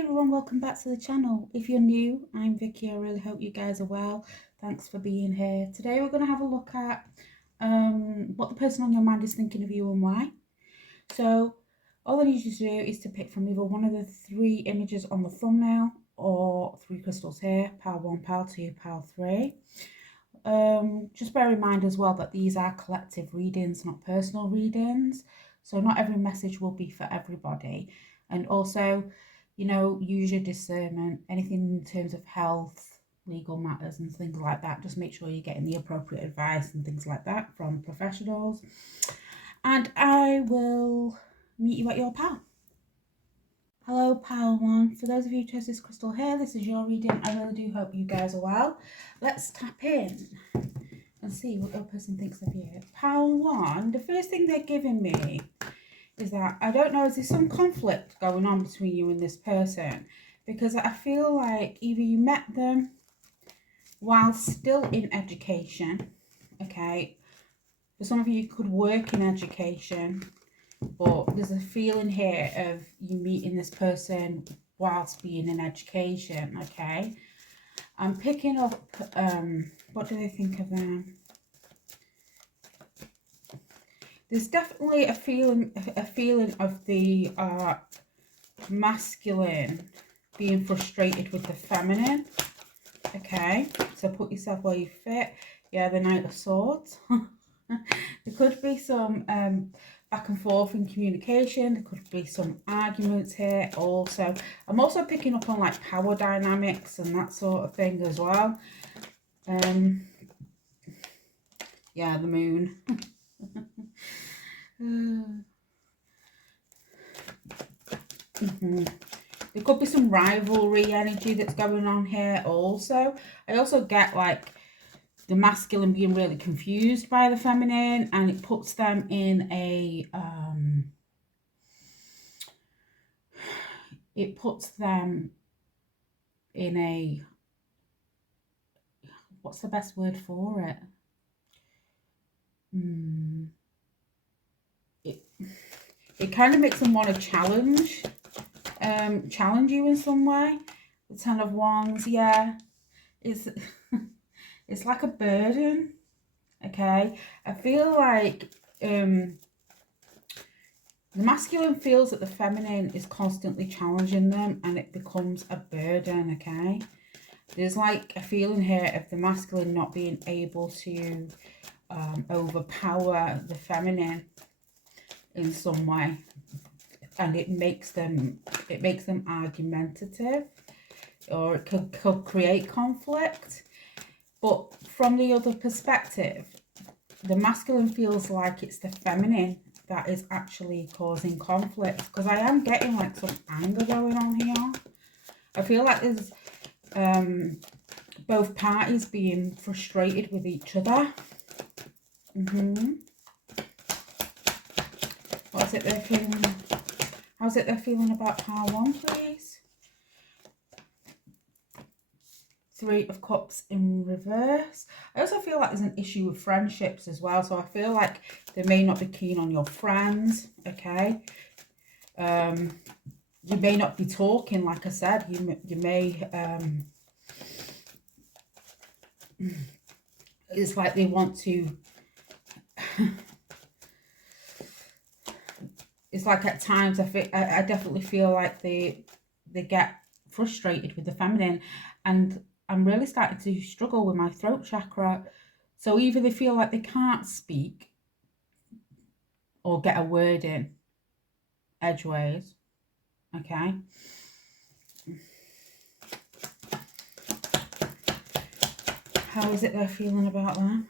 everyone, welcome back to the channel. If you're new, I'm Vicky. I really hope you guys are well. Thanks for being here. Today we're going to have a look at what the person on your mind is thinking of you and why. So all I need you to do is to pick from either one of the three images on the thumbnail or three crystals here, pile 1, pile 2, pile 3. Just bear in mind as well that these are collective readings, not personal readings. So not every message will be for everybody. And also, you know, use your discernment, anything in terms of health, legal matters and things like that. Just make sure you're getting the appropriate advice and things like that from professionals. And I will meet you at your pile. Hello, pile 1. For those of you who chose this crystal here, this is your reading. I really do hope you guys are well. Let's tap in and see what your person thinks of you. Pile 1, the first thing they're giving me is that, I don't know, is there some conflict going on between you and this person? Because I feel like either you met them while still in education, okay? For some of you, you could work in education, but there's a feeling here of you meeting this person whilst being in education, okay? I'm picking up, what do they think of them? There's definitely a feeling of the masculine being frustrated with the feminine. Okay, so put yourself where you fit. Yeah, the Knight of Swords. There could be some back and forth in communication. There could be some arguments here also. I'm also picking up on like power dynamics and that sort of thing as well. Yeah, the Moon. There could be some rivalry energy that's going on here also. I also get like the masculine being really confused by the feminine, and it puts them in a what's the best word for it? It kind of makes them want to challenge you in some way. The Ten of Wands, yeah, it's it's like a burden. Okay, I feel like the masculine feels that the feminine is constantly challenging them, and it becomes a burden. Okay, there's like a feeling here of the masculine not being able to overpower the feminine in some way, and it makes them argumentative, or it could create conflict. But from the other perspective, the masculine feels like it's the feminine that is actually causing conflict, because I am getting like some anger going on here. I feel like there's both parties being frustrated with each other. What is it they're feeling? How's it they're feeling about pile 1, please? Three of Cups in reverse. I also feel like there's an issue with friendships as well. So I feel like they may not be keen on your friends, okay? You may not be talking, like I said. You may... it's like they want to... It's like at times I definitely feel like they get frustrated with the feminine, and I'm really starting to struggle with my throat chakra. So either they feel like they can't speak or get a word in edgeways. Okay. How is it they're feeling about them?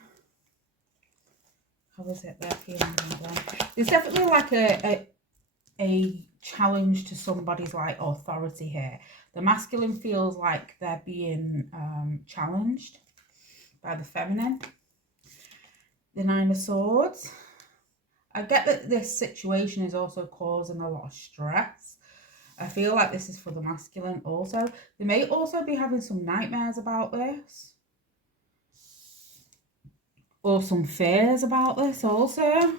How is it they're feeling about them? There's definitely like a challenge to somebody's like authority here. The masculine feels like they're being challenged by the feminine. The Nine of Swords. I get that this situation is also causing a lot of stress. I feel like this is for the masculine also. They may also be having some nightmares about this, or some fears about this also.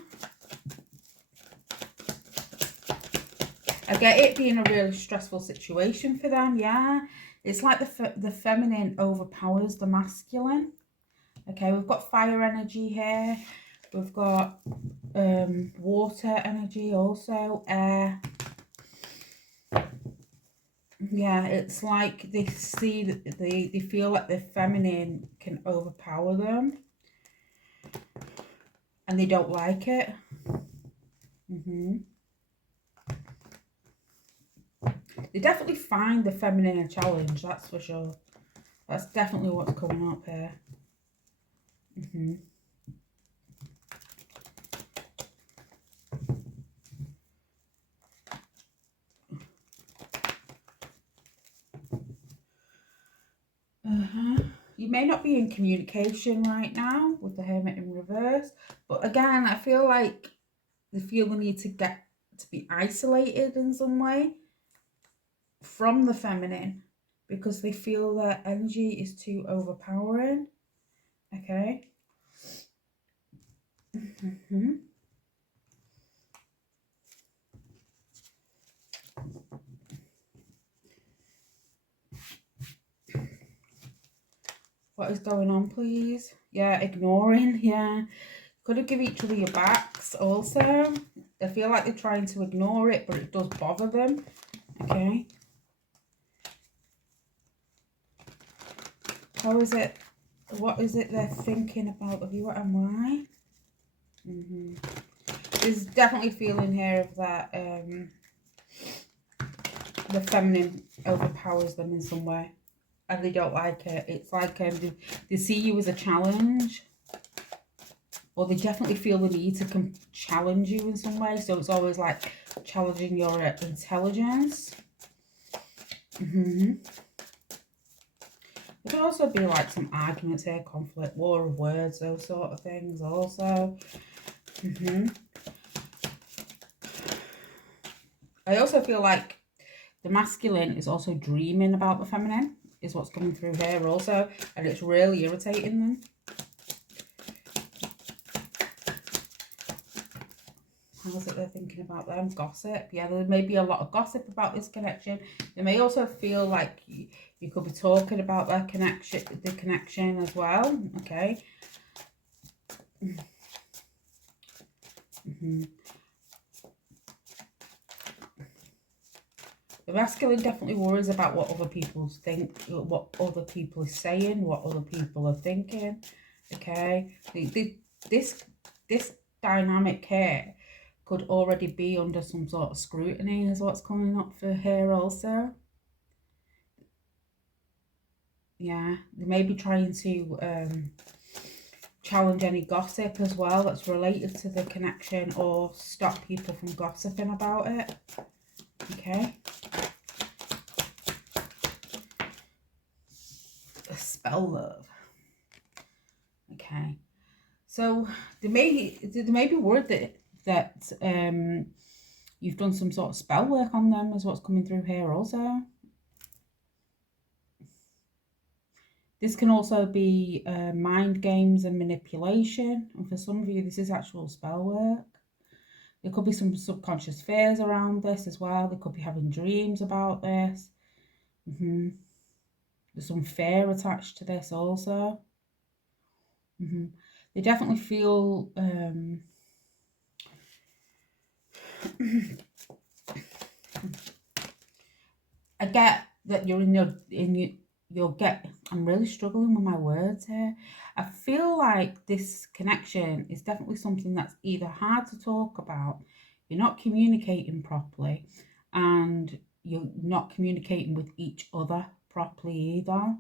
I get it being a really stressful situation for them, yeah. It's like the feminine overpowers the masculine. Okay, we've got fire energy here. We've got water energy also, air. Yeah, it's like they see that they feel like the feminine can overpower them. And they don't like it. They definitely find the feminine a challenge, that's for sure. That's definitely what's coming up here. You may not be in communication right now with the Hermit in reverse, but again, I feel like they feel the need to be isolated in some way from the feminine because they feel their energy is too overpowering. Okay. What is going on, please? Yeah, ignoring. Yeah. Could have give each other your backs also. I feel like they're trying to ignore it, but it does bother them. Okay. How is it? What is it they're thinking about of you and why? There's definitely a feeling here of that the feminine overpowers them in some way. And they don't like it. It's like they see you as a challenge. Or they definitely feel the need to challenge you in some way. So it's always like challenging your intelligence. There could also be like some arguments here, conflict, war of words, those sort of things also. I also feel like the masculine is also dreaming about the feminine, is what's coming through here also. And it's really irritating them. How's it they're thinking about them? Gossip. Yeah, there may be a lot of gossip about this connection. They may also feel like you could be talking about their connection, the connection as well. Okay. The masculine definitely worries about what other people think, what other people are saying, what other people are thinking. Okay. This dynamic here could already be under some sort of scrutiny is what's coming up for here also. Yeah, they may be trying to challenge any gossip as well that's related to the connection or stop people from gossiping about it. Okay. A spell love. Okay. So they may be worried that you've done some sort of spell work on them is what's coming through here also. This can also be mind games and manipulation. And for some of you, this is actual spell work. There could be some subconscious fears around this as well. They could be having dreams about this. There's some fear attached to this also. They definitely feel I get that you're I'm really struggling with my words here. I feel like this connection is definitely something that's either hard to talk about, you're not communicating properly, and you're not communicating with each other properly either.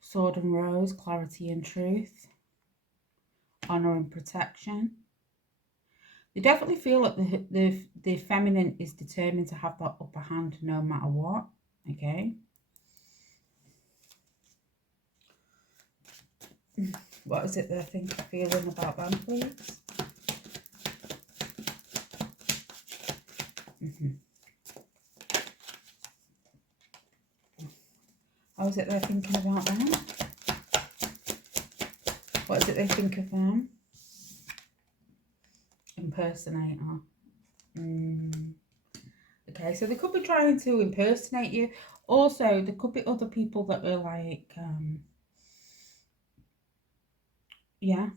Sword and Rose, clarity and truth, honor and protection. They definitely feel like the feminine is determined to have that upper hand no matter what. Okay. What is it they're feeling about them, please? How is it they're thinking about them? What is it they think of them? In impersonator. Okay, so they could be trying to impersonate you. Also, there could be other people that are like, yeah.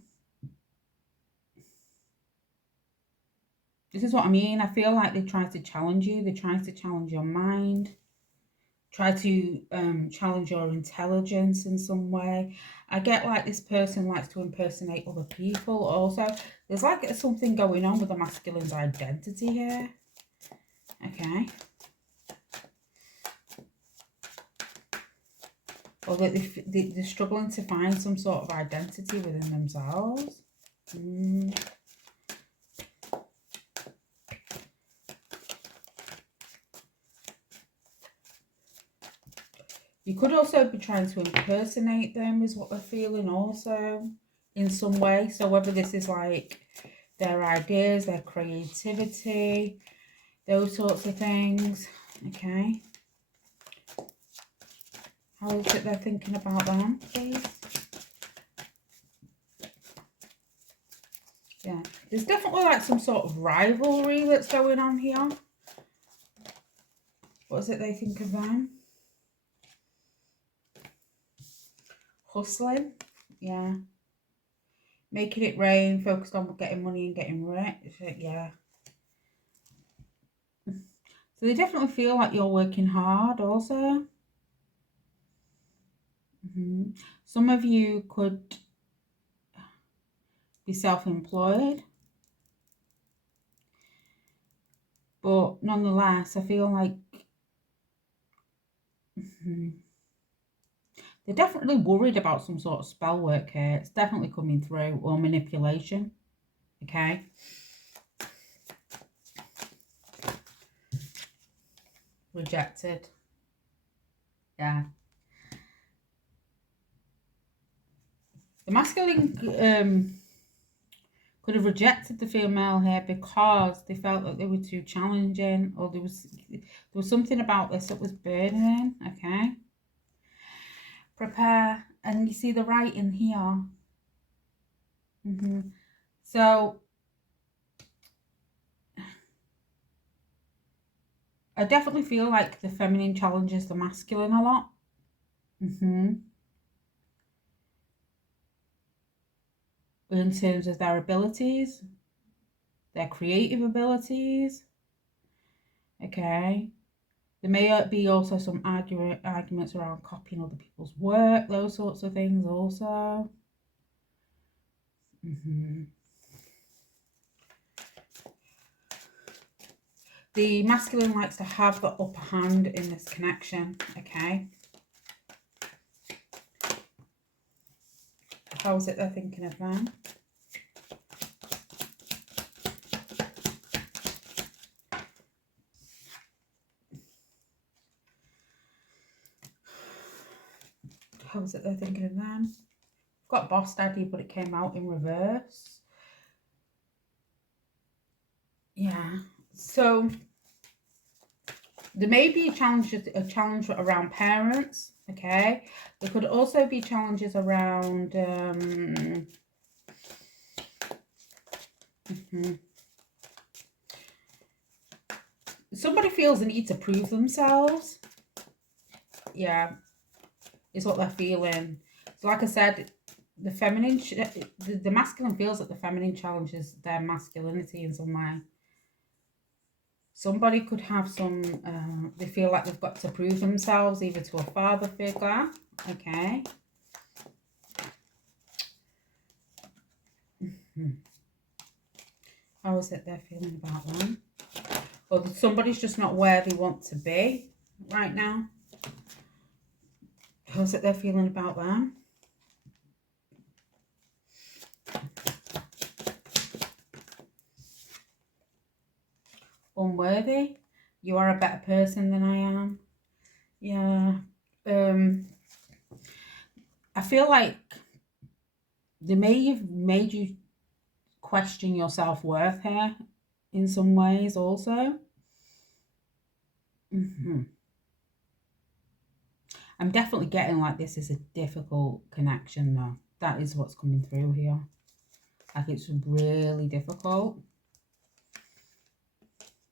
This is what I mean. I feel like they try to challenge you. They're trying to challenge your mind. Try to challenge your intelligence in some way. I get like this person likes to impersonate other people also. There's like something going on with the masculine's identity here. Okay. Or that they're struggling to find some sort of identity within themselves. You could also be trying to impersonate them is what they're feeling also in some way. So whether this is like their ideas, their creativity, those sorts of things. Okay. How is it they're thinking about them, please? Yeah. There's definitely like some sort of rivalry that's going on here. What is it they think of them? Hustling. Yeah. Making it rain, focused on getting money and getting rich. Yeah. So they definitely feel like you're working hard also. Some of you could be self-employed. But nonetheless, I feel like they're definitely worried about some sort of spell work here. It's definitely coming through, or manipulation. Okay. Rejected. Yeah. The masculine could have rejected the female here because they felt that they were too challenging, or there was something about this that was burdening. Okay. Prepare. And you see the writing here. So I definitely feel like the feminine challenges the masculine a lot. In terms of their abilities, their creative abilities. Okay. There may be also some arguments around copying other people's work, those sorts of things also. The masculine likes to have the upper hand in this connection, okay? How is it they're thinking of them? How is it they're thinking of them? I've got boss daddy, but it came out in reverse. Yeah. So there may be a challenge around parents, okay? There could also be challenges around somebody feels the need to prove themselves. Yeah, is what they're feeling. So like I said, the feminine, the masculine feels that the feminine challenges their masculinity in some way. Somebody could have some, they feel like they've got to prove themselves either to a father figure, okay? How is it they're feeling about them? Or somebody's just not where they want to be right now. How's it they're feeling about them? Unworthy. You are a better person than I am. Yeah. I feel like they may have made you question your self-worth here in some ways also. I'm definitely getting like this is a difficult connection though. That is what's coming through here. Like it's really difficult.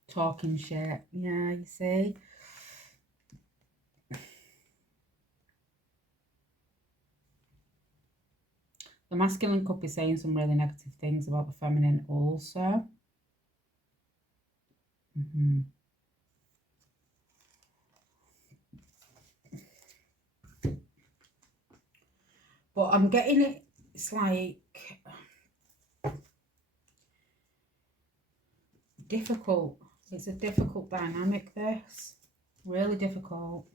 talking shit. Yeah, you see. The masculine could be saying some really negative things about the feminine also. But I'm getting it, it's like difficult. It's a difficult dynamic, this. Really difficult.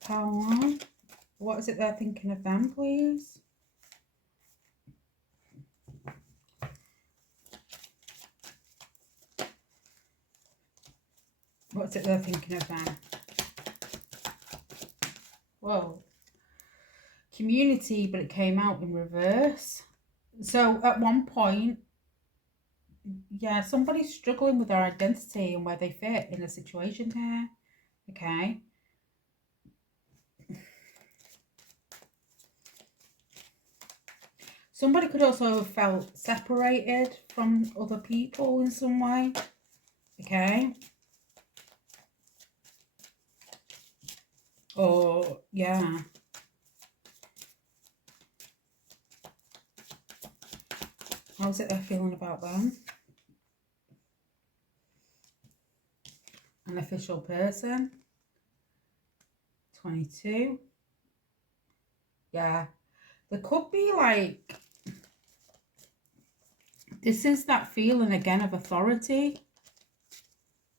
Power. What is it they're thinking of them, please? What's it they're thinking of them? Whoa. Community, but it came out in reverse. So at one point, yeah, somebody's struggling with their identity and where they fit in a situation here. Okay. Somebody could also have felt separated from other people in some way. Okay. Or, yeah. How's it they're feeling about them? An official person. 22. Yeah. There could be like, this is that feeling again of authority.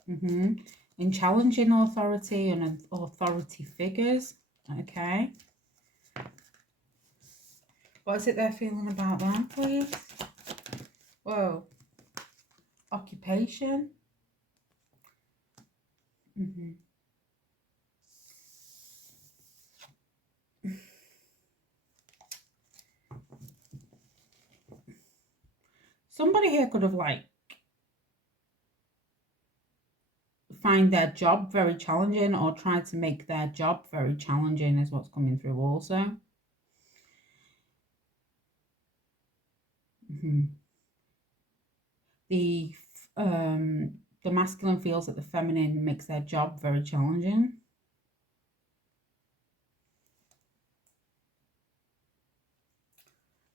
And challenging authority and authority figures. Okay. What is it they're feeling about them, please? Whoa. Occupation. Somebody here could have like find their job very challenging or try to make their job very challenging is what's coming through also. The masculine feels that the feminine makes their job very challenging.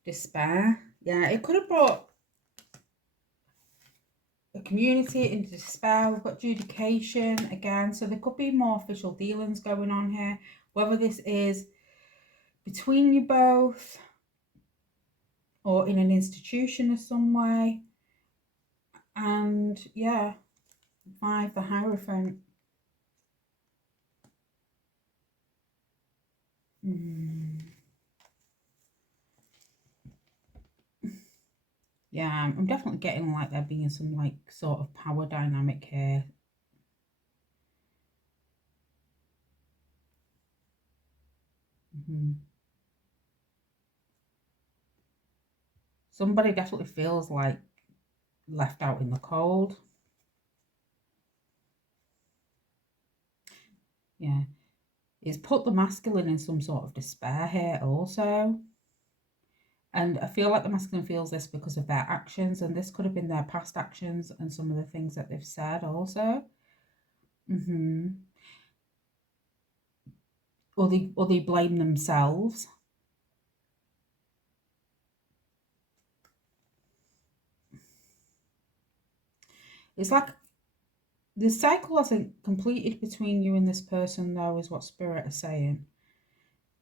Despair. Yeah, it could have brought a community into despair. We've got adjudication again, so there could be more official dealings going on here, whether this is between you both or in an institution of some way. And yeah, 5, the Hierophant. Yeah, I'm definitely getting like there being some like sort of power dynamic here. Somebody definitely feels like left out in the cold. Yeah. It's put the masculine in some sort of despair here also. And I feel like the masculine feels this because of their actions, and this could have been their past actions and some of the things that they've said also. Or they blame themselves. It's like the cycle hasn't completed between you and this person, though, is what Spirit is saying.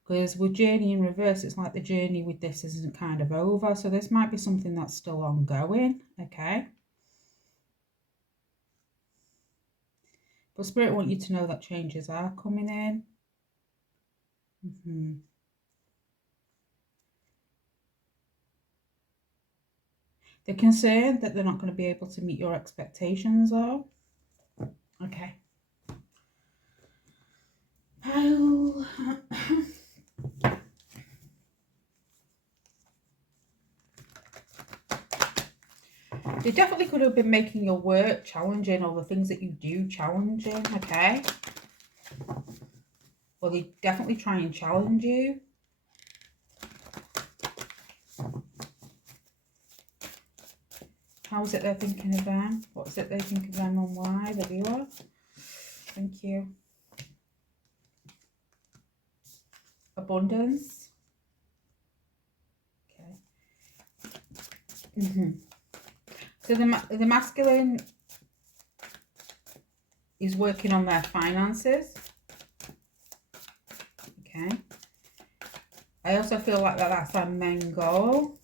Because with journey in reverse, it's like the journey with this isn't kind of over. So this might be something that's still ongoing, okay? But Spirit want you to know that changes are coming in. They're concerned that they're not going to be able to meet your expectations, though. Okay. Pile. They definitely could have been making your work challenging, or the things that you do challenging, okay? Or they definitely try and challenge you. How is it they're thinking of them? What is it they think of them and why? The viewer. Thank you. Abundance. Okay. So the masculine is working on their finances. Okay. I also feel like that's our main goal.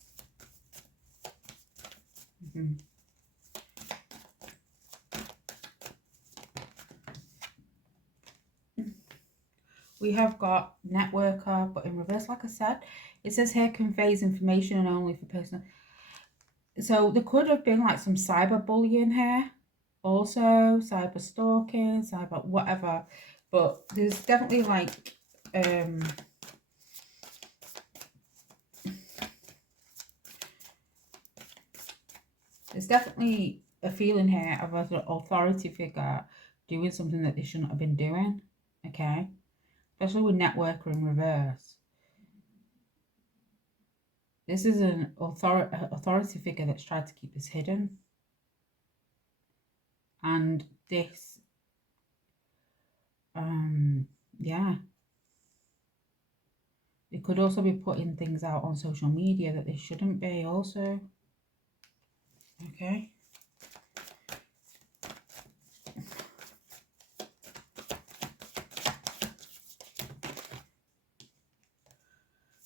We have got networker, but in reverse, like I said, it says here conveys information and only for personal. So there could have been like some cyberbullying here, also cyber stalking, cyber whatever. But there's definitely like there's definitely a feeling here of an authority figure doing something that they shouldn't have been doing. Okay, especially with networker in reverse. This is an authority figure that's tried to keep this hidden. And this, yeah. They could also be putting things out on social media that they shouldn't be also. Okay.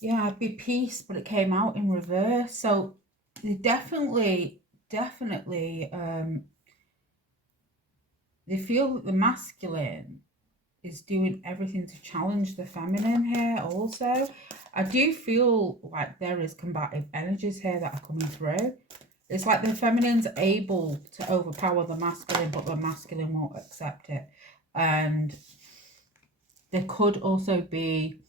Yeah, I'd be peace, but it came out in reverse. So they definitely, they feel that the masculine is doing everything to challenge the feminine here also. I do feel like there is combative energies here that are coming through. It's like the feminine's able to overpower the masculine, but the masculine won't accept it. And there could also be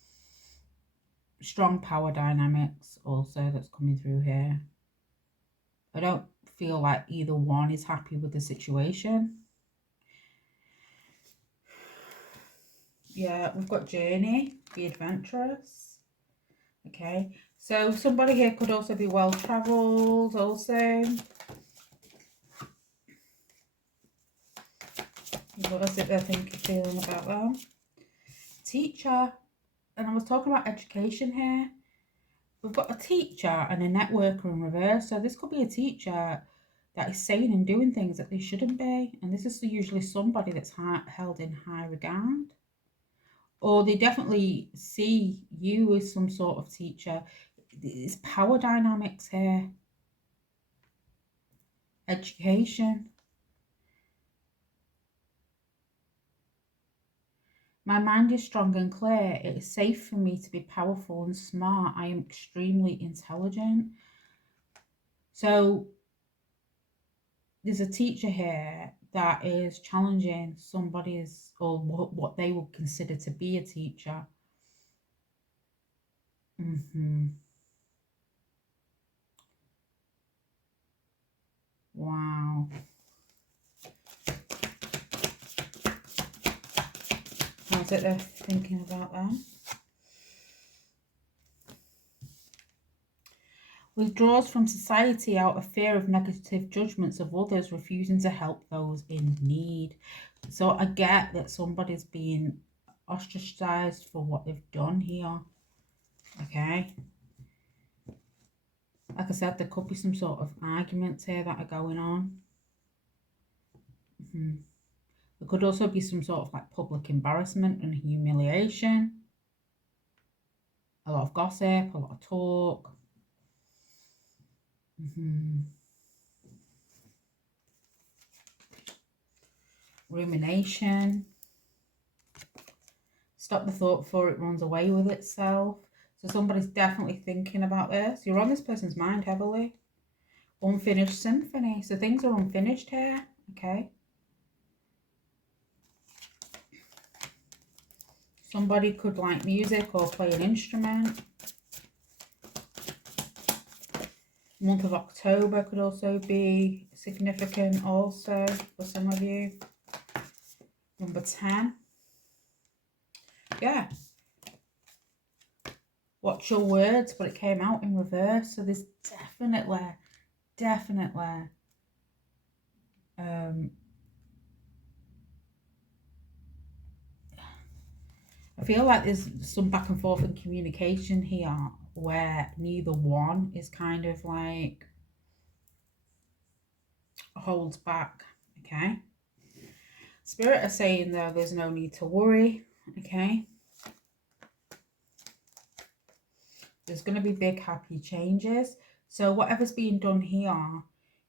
strong power dynamics also that's coming through here. I don't feel like either one is happy with the situation. Yeah, we've got journey, be adventurous. Okay, so somebody here could also be well travelled also. What is it they're feeling about them? Teacher, and I was talking about education here. We've got a teacher and a networker in reverse. So this could be a teacher that is saying and doing things that they shouldn't be. And this is usually somebody that's held in high regard. Or they definitely see you as some sort of teacher. It's power dynamics here. Education. My mind is strong and clear. It is safe for me to be powerful and smart. I am extremely intelligent. So there's a teacher here that is challenging somebody's, or what they would consider to be a teacher. Wow. How's it they're thinking about that? Withdraws from society out of fear of negative judgments of others, refusing to help those in need. So I get that somebody's being ostracized for what they've done here. Okay. Like I said, there could be some sort of arguments here that are going on. There could also be some sort of like public embarrassment and humiliation. A lot of gossip, a lot of talk. Rumination. Stop the thought before it runs away with itself. So somebody's definitely thinking about this. You're on this person's mind heavily. Unfinished symphony. So things are unfinished here. Okay. Somebody could like music or play an instrument. Month of October could also be significant also for some of you. Number 10. Yeah. Watch your words, but it came out in reverse. So there's definitely I feel like there's some back and forth in communication here where neither one is kind of like holds back, okay? Spirit are saying though there's no need to worry, okay? There's going to be big happy changes. So whatever's being done here,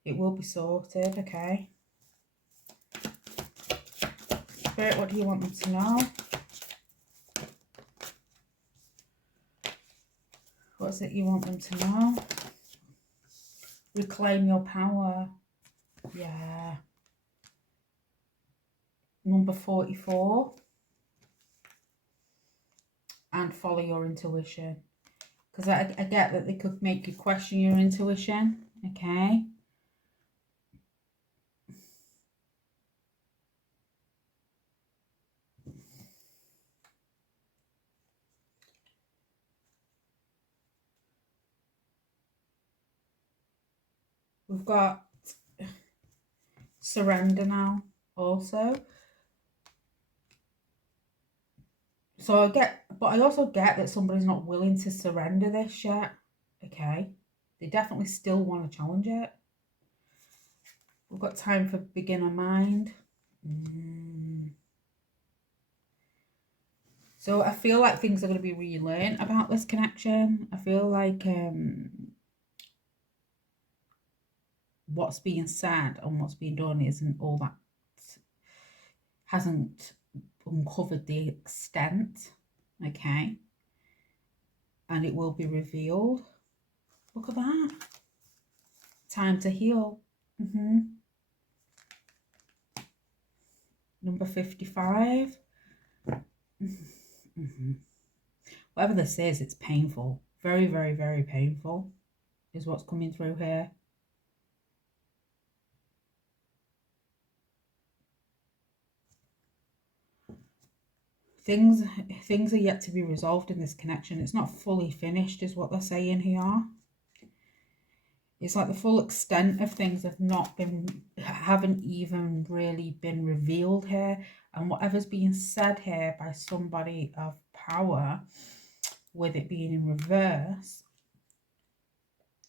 it will be sorted, okay? Spirit, what do you want them to know? What is it you want them to know? Reclaim your power. Yeah. Number 44. And follow your intuition. Because I get that they could make you question your intuition. Okay. We've got surrender now also. So I also get that somebody's not willing to surrender this yet. Okay. They definitely still want to challenge it. We've got time for beginner mind. So I feel like things are going to be relearned about this connection. I feel like what's being said and what's being done isn't all that, hasn't uncovered the extent, okay? And it will be revealed. Look at that. Time to heal. Number 55. Whatever this is, it's painful. Very, very, very painful is what's coming through here. Things are yet to be resolved in this connection. It's not fully finished is what they're saying here. It's like the full extent of things haven't even really been revealed here. And whatever's being said here by somebody of power, with it being in reverse,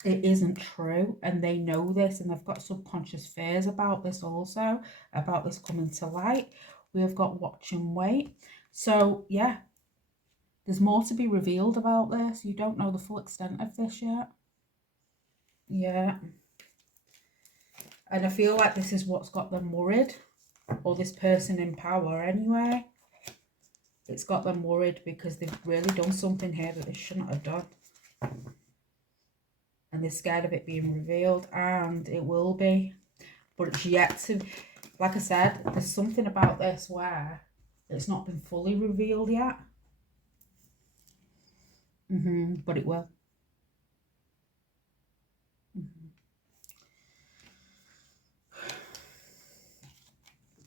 it isn't true. And they know this, and they've got subconscious fears about this also, about this coming to light. We have got watch and wait. So, yeah, there's more to be revealed about this. You don't know the full extent of this yet. Yeah. And I feel like this is what's got them worried, or this person in power anyway. It's got them worried because they've really done something here that they shouldn't have done. And they're scared of it being revealed, and it will be. But it's yet to, like I said, there's something about this where it's not been fully revealed yet. But it will.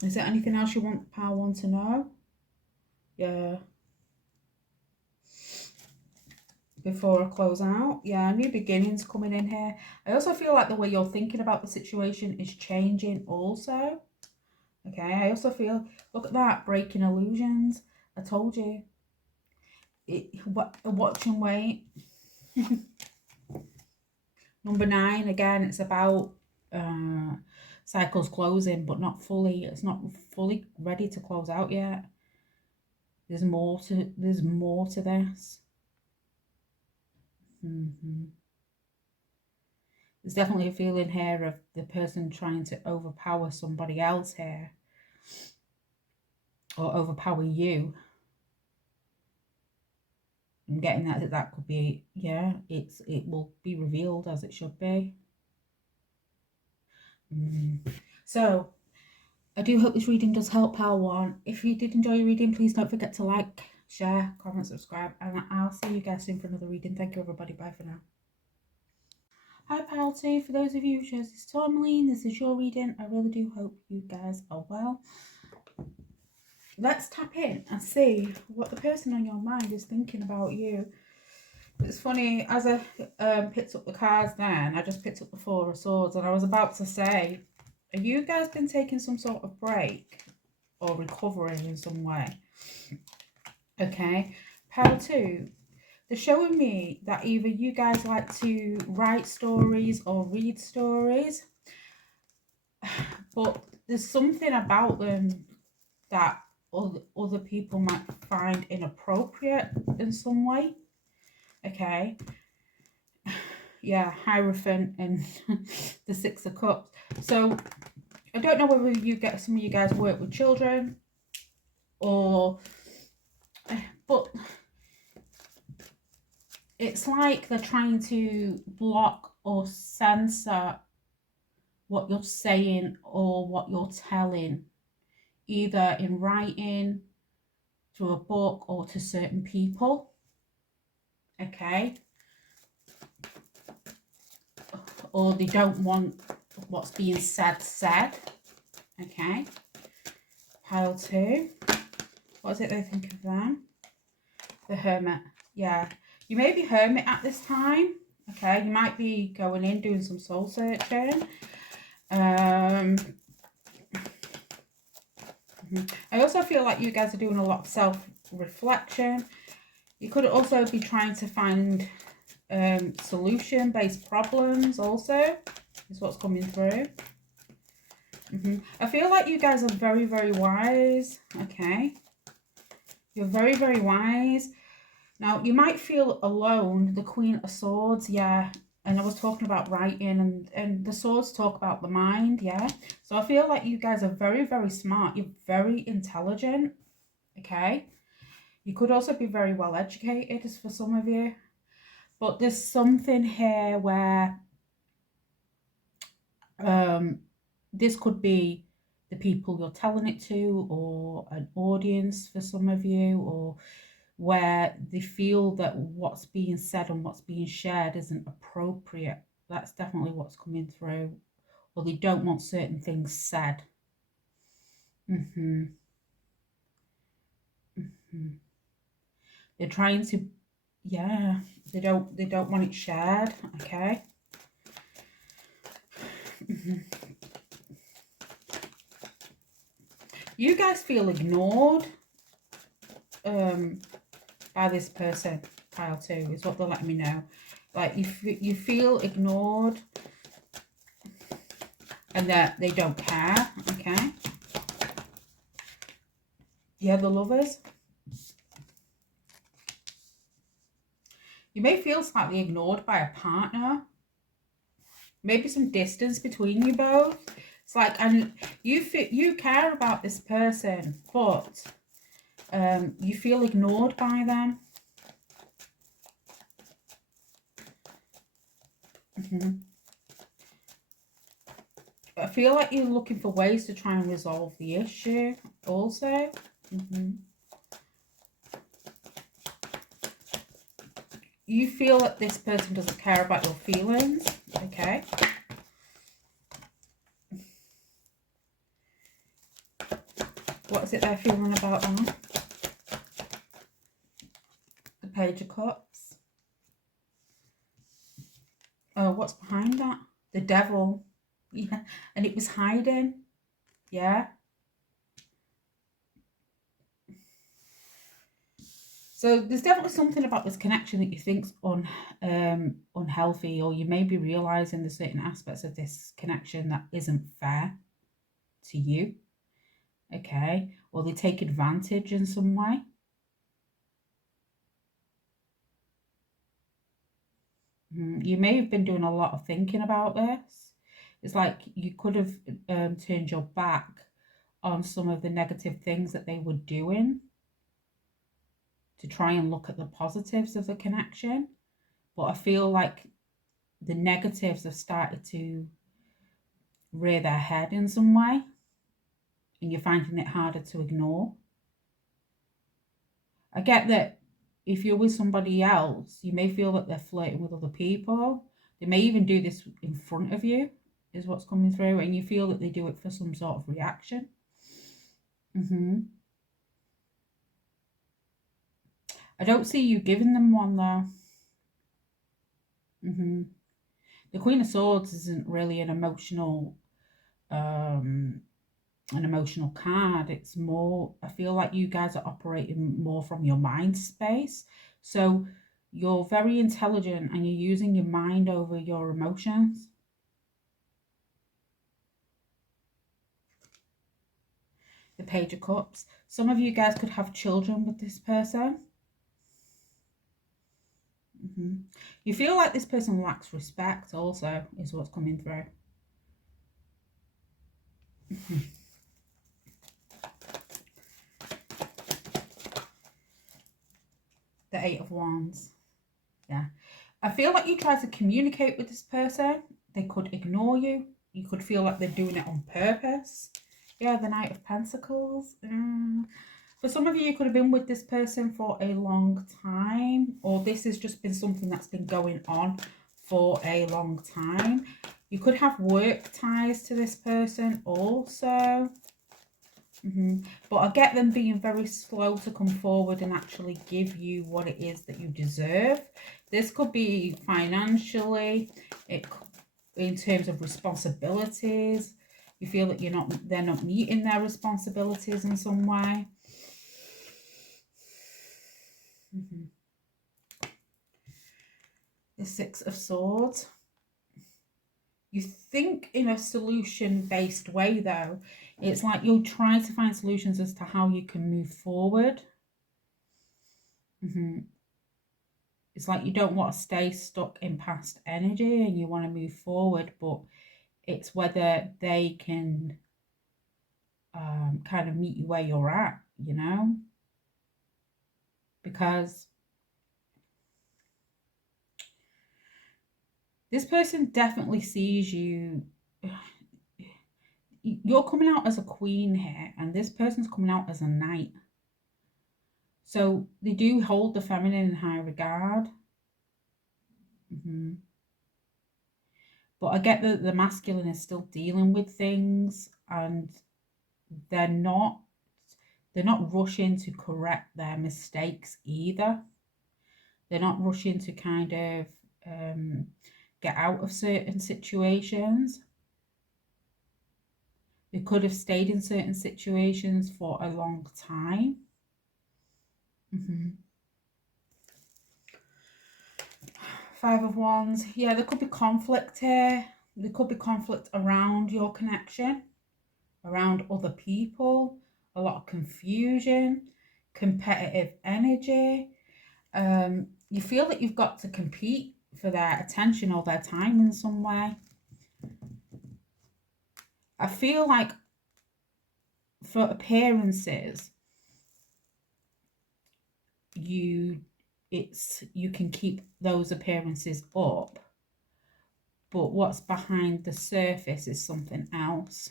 Is there anything else you want Power One to know? Yeah. Before I close out, yeah, new beginnings coming in here. I also feel like the way you're thinking about the situation is changing also. Okay, I also feel, look at that, breaking illusions. I told you. Watch and wait. Number 9, again, it's about cycles closing, but not fully. It's not fully ready to close out yet. There's more to this. There's definitely a feeling here of the person trying to overpower somebody else here, or overpower you. I'm getting that could be, yeah, it will be revealed as it should be. So I do hope this reading does help Power One. If you did enjoy your reading, please don't forget to like, share, comment, subscribe, and I'll see you guys soon for another reading. Thank you, everybody. Bye for now. Hi, Pal 2. For those of you who chose this tourmaline, this is your reading. I really do hope you guys are well. Let's tap in and see what the person on your mind is thinking about you. It's funny, as I picked up the cards then, I just picked up the 4 of Swords, and I was about to say, Have you guys been taking some sort of break or recovering in some way? Okay. Pile 2. They're showing me that either you guys like to write stories or read stories, but there's something about them that other people might find inappropriate in some way. Okay. Yeah, Hierophant and the Six of Cups. So I don't know whether some of you guys work with children or, but it's like they're trying to block or censor what you're saying or what you're telling, either in writing, through a book, or to certain people. Okay. Or they don't want what's being said. Okay. Pile 2. What is it they think of them? The Hermit. Yeah. You may be Hermit at this time. Okay. You might be going in, doing some soul searching. I also feel like you guys are doing a lot of self-reflection. You could also be trying to find solution-based problems also, is what's coming through. I feel like you guys are very, very wise. Okay. You're very, very wise. Now, you might feel alone. The Queen of Swords, yeah. And I was talking about writing, and the swords talk about the mind, yeah. So I feel like you guys are very, very smart. You're very intelligent, okay. You could also be very well educated, as for some of you. But there's something here where this could be the people you're telling it to, or an audience for some of you, or where they feel that what's being said and what's being shared isn't appropriate. That's definitely what's coming through. Or they don't want certain things said. They're trying to, yeah, they don't want it shared. Okay. You guys feel ignored by this person. Pile 2 is what they're letting me know. Like you feel ignored, and that they don't care. Okay. Yeah, the Lovers. You may feel slightly ignored by a partner. Maybe some distance between you both. It's like, and you care about this person, but you feel ignored by them. I feel like you're looking for ways to try and resolve the issue also. You feel that this person doesn't care about your feelings. Okay. What is it they're feeling about now? The Page of Cups. Oh, what's behind that? The Devil. Yeah, and it was hiding. Yeah. So there's definitely something about this connection that you think's unhealthy, or you may be realizing there's certain aspects of this connection that isn't fair to you. Okay. Or they take advantage in some way. You may have been doing a lot of thinking about this. It's like you could have turned your back on some of the negative things that they were doing to try and look at the positives of the connection. But I feel like the negatives have started to rear their head in some way, and you're finding it harder to ignore. I get that if you're with somebody else, you may feel that they're flirting with other people. They may even do this in front of you, is what's coming through, and you feel that they do it for some sort of reaction. I don't see you giving them one though. The Queen of Swords isn't really an emotional an emotional card. It's more, I feel like you guys are operating more from your mind space. So you're very intelligent and you're using your mind over your emotions. The Page of Cups. Some of you guys could have children with this person. You feel like this person lacks respect also, is what's coming through. The Eight of Wands. Yeah. I feel like you try to communicate with this person. They could ignore you. You could feel like they're doing it on purpose. Yeah, the Knight of Pentacles. For some of you, you could have been with this person for a long time, or this has just been something that's been going on for a long time. You could have work ties to this person also. But I get them being very slow to come forward and actually give you what it is that you deserve. This could be financially, in terms of responsibilities. You feel that they're not meeting their responsibilities in some way. The Six of Swords. You think in a solution-based way, though. It's like you'll try to find solutions as to how you can move forward. It's like you don't want to stay stuck in past energy and you want to move forward, but it's whether they can kind of meet you where you're at, because this person definitely sees you. You're coming out as a queen here, and this person's coming out as a knight. So they do hold the feminine in high regard. But I get that the masculine is still dealing with things, and they're not rushing to correct their mistakes either. They're not rushing to kind of get out of certain situations. They could have stayed in certain situations for a long time. Five of Wands. Yeah, there could be conflict here. There could be conflict around your connection, around other people, a lot of confusion, competitive energy. You feel that you've got to compete for their attention or their time in some way. I feel like for appearances, you can keep those appearances up, but what's behind the surface is something else.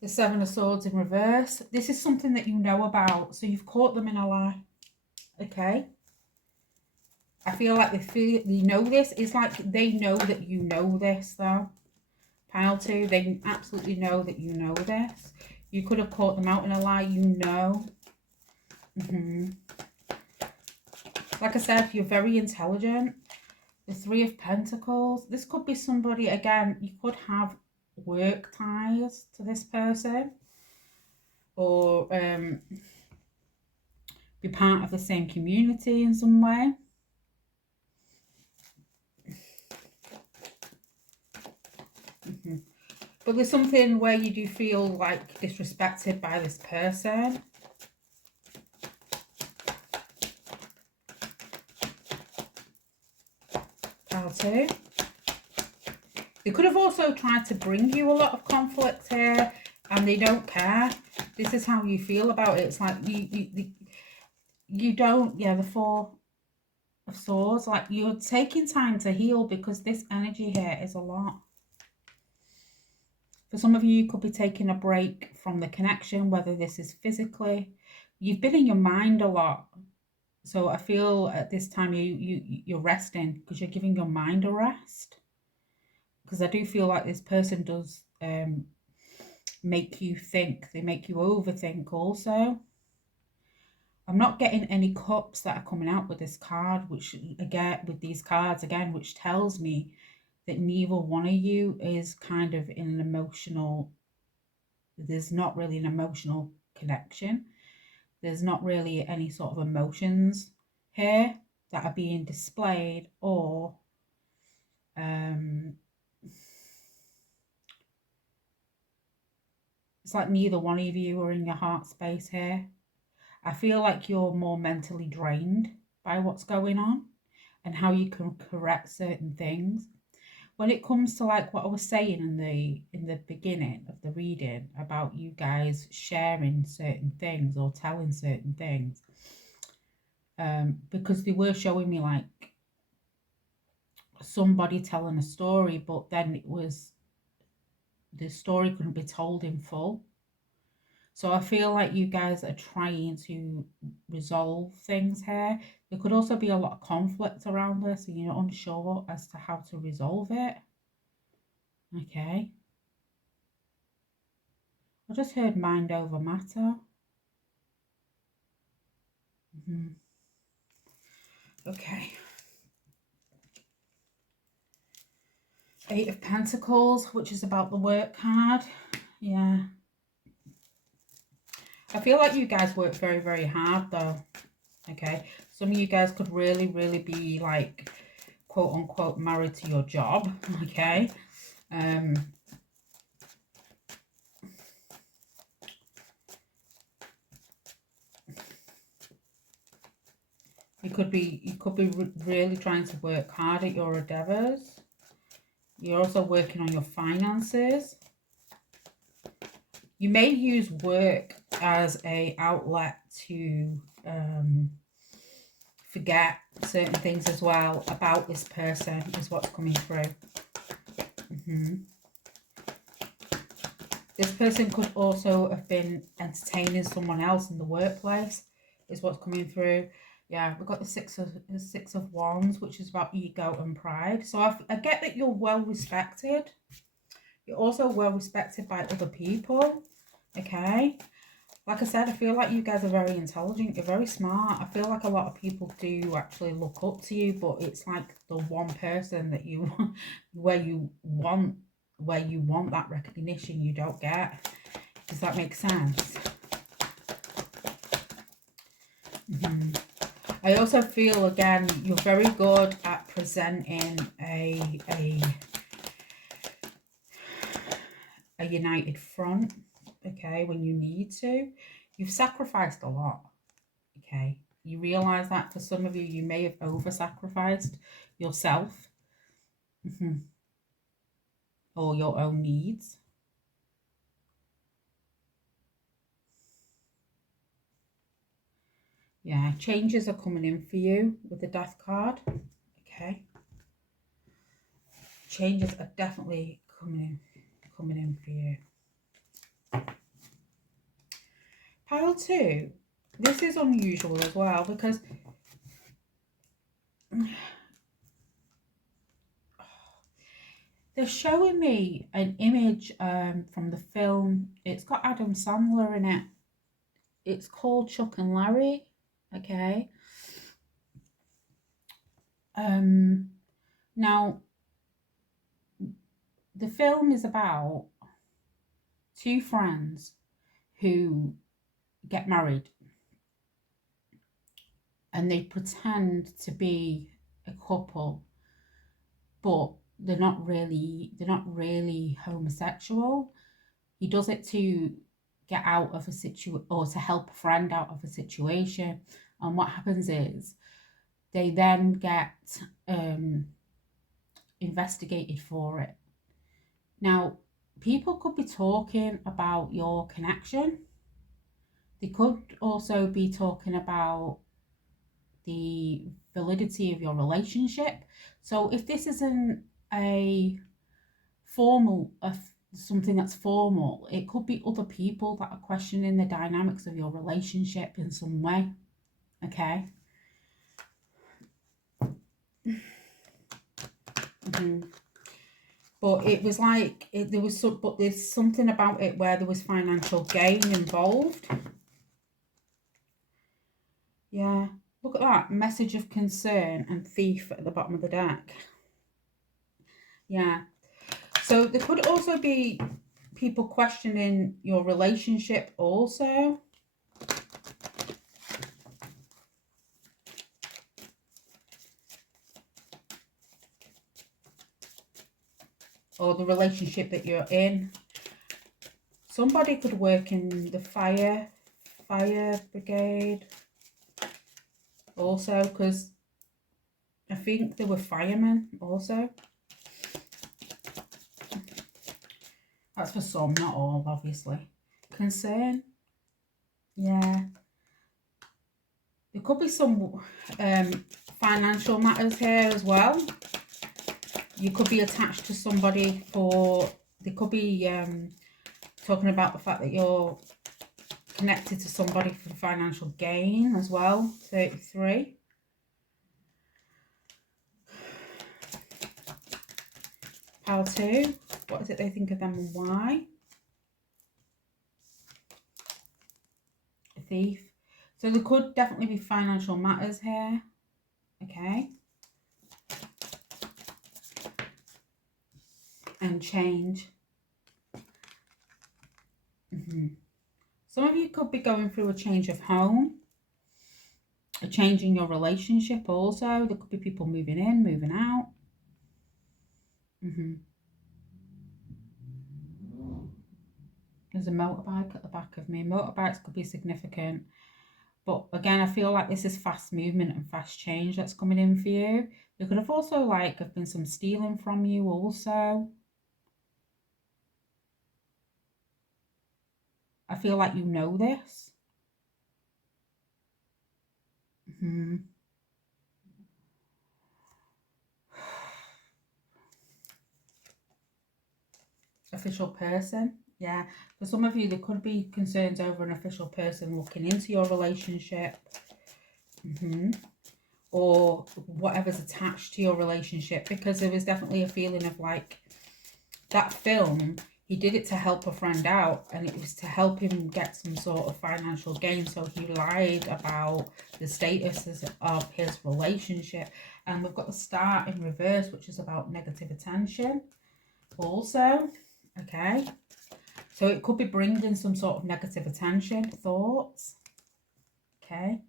The Seven of Swords in reverse. This is something that you know about, so you've caught them in a lie. Okay. I feel like they know this. It's like they know that you know this, though. Pile 2, they absolutely know that you know this. You could have caught them out in a lie, Like I said, you're very intelligent. The Three of Pentacles. This could be somebody, again, you could have work ties to this person. Or be part of the same community in some way. But there's something where you do feel like disrespected by this person. Pile 2. They could have also tried to bring you a lot of conflict here, and they don't care. This is how you feel about it. It's like you don't, the Four of Swords, like you're taking time to heal because this energy here is a lot. For some of you, you could be taking a break from the connection, whether this is physically. You've been in your mind a lot. So I feel at this time you're resting because you're giving your mind a rest. Because I do feel like this person does make you think. They make you overthink also. I'm not getting any cups that are coming out with this card, which again, with these cards again, which tells me that neither one of you is kind of in an emotional, there's not really an emotional connection. There's not really any sort of emotions here that are being displayed, or it's like neither one of you are in your heart space here. I feel like you're more mentally drained by what's going on and how you can correct certain things. When it comes to like what I was saying in the beginning of the reading about you guys sharing certain things or telling certain things, because they were showing me like somebody telling a story, but then it was, the story couldn't be told in full. So I feel like you guys are trying to resolve things here. There could also be a lot of conflict around this and you're unsure as to how to resolve it. Okay. I just heard mind over matter. Okay. 8 of Pentacles, which is about the work card. Yeah. I feel like you guys work very, very hard though. Okay. Some of you guys could really, really be like, quote unquote, married to your job. Okay. You could be really trying to work hard at your endeavors. You're also working on your finances. You may use work as a outlet to forget certain things as well about this person, is what's coming through. This person could also have been entertaining someone else in the workplace, is what's coming through. Yeah, we've got the six of Wands, which is about ego and pride. So I get that you're well respected. You're also well respected by other people. Okay. Like I said, I feel like you guys are very intelligent. You're very smart. I feel like a lot of people do actually look up to you, but it's like the one person that you, where you want that recognition, you don't get. Does that make sense? I also feel, again, you're very good at presenting a united front, okay, when you need to. You've sacrificed a lot, okay? You realise that for some of you, you may have over-sacrificed yourself or your own needs. Yeah, changes are coming in for you with the Death card, okay? Changes are definitely coming in for you. Pile 2, this is unusual as well because they're showing me an image from the film. It's got Adam Sandler in it. It's called Chuck and Larry, okay? Now, the film is about two friends who get married and they pretend to be a couple, but they're not really homosexual. He does it to get out of a situation or to help a friend out of a situation, and what happens is they then get investigated for it. Now, people could be talking about your connection. They could also be talking about the validity of your relationship. So if this isn't a formal, something that's formal, it could be other people that are questioning the dynamics of your relationship in some way. Okay. But it was like but there's something about it where there was financial gain involved. Yeah. Look at that. Message of concern and thief at the bottom of the deck. Yeah. So there could also be people questioning your relationship also. Or the relationship that you're in. Somebody could work in the fire brigade also, because I think they were firemen also. That's for some, not all, obviously. Concern. Yeah. There could be some financial matters here as well. You could be attached to somebody for... They could be talking about the fact that you're connected to somebody for financial gain as well. 33. Pile 2. What is it they think of them and why? A thief. So there could definitely be financial matters here. Okay. And change. Some of you could be going through a change of home. A change in your relationship also. There could be people moving in, moving out. There's a motorbike at the back of me. Motorbikes could be significant. But again, I feel like this is fast movement and fast change that's coming in for you. There could have also have been some stealing from you also. I feel like you know this. Official person. Yeah. For some of you, there could be concerns over an official person looking into your relationship. Or whatever's attached to your relationship, because there was definitely a feeling of that film, he did it to help a friend out, and it was to help him get some sort of financial gain, so he lied about the status of his relationship. And we've got the Star in reverse, which is about negative attention also. Okay, so it could be bringing some sort of negative attention, thoughts. Okay.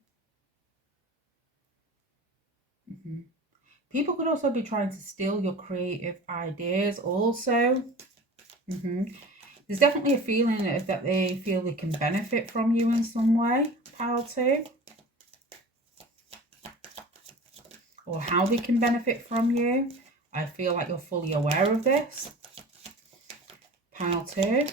People could also be trying to steal your creative ideas also. There's definitely a feeling that they feel they can benefit from you in some way, pile 2. Or how they can benefit from you. I feel like you're fully aware of this. Pile 2.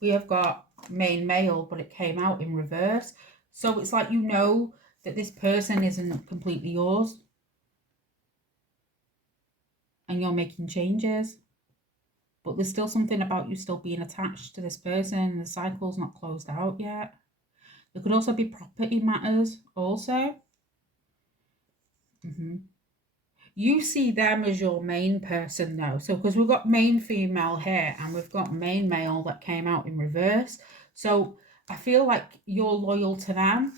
We have got main male, but it came out in reverse. So it's like you know that this person isn't completely yours. And you're making changes. But there's still something about you still being attached to this person. The cycle's not closed out yet. There could also be property matters also. You see them as your main person though. So because we've got main female here and we've got main male that came out in reverse. So I feel like you're loyal to them.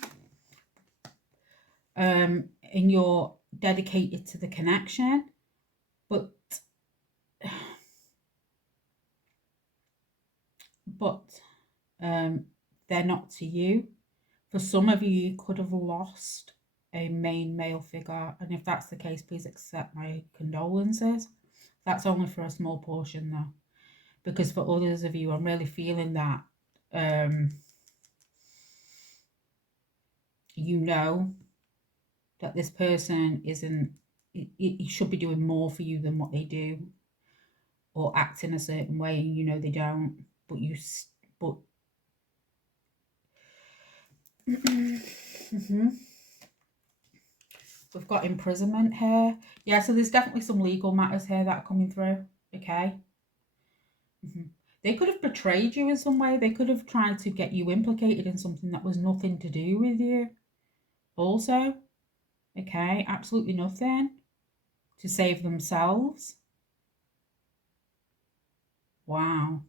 And you're dedicated to the connection. But they're not to you. For some of you, you could have lost a main male figure, and if that's the case, please accept my condolences. That's only for a small portion though, because for others of you, I'm really feeling that you know that this person isn't, he should be doing more for you than what they do, or act in a certain way, and you know they don't, but We've got imprisonment here. Yeah, so there's definitely some legal matters here that are coming through. Okay. They could have betrayed you in some way. They could have tried to get you implicated in something that was nothing to do with you. Also. Okay, absolutely nothing. To save themselves. Wow.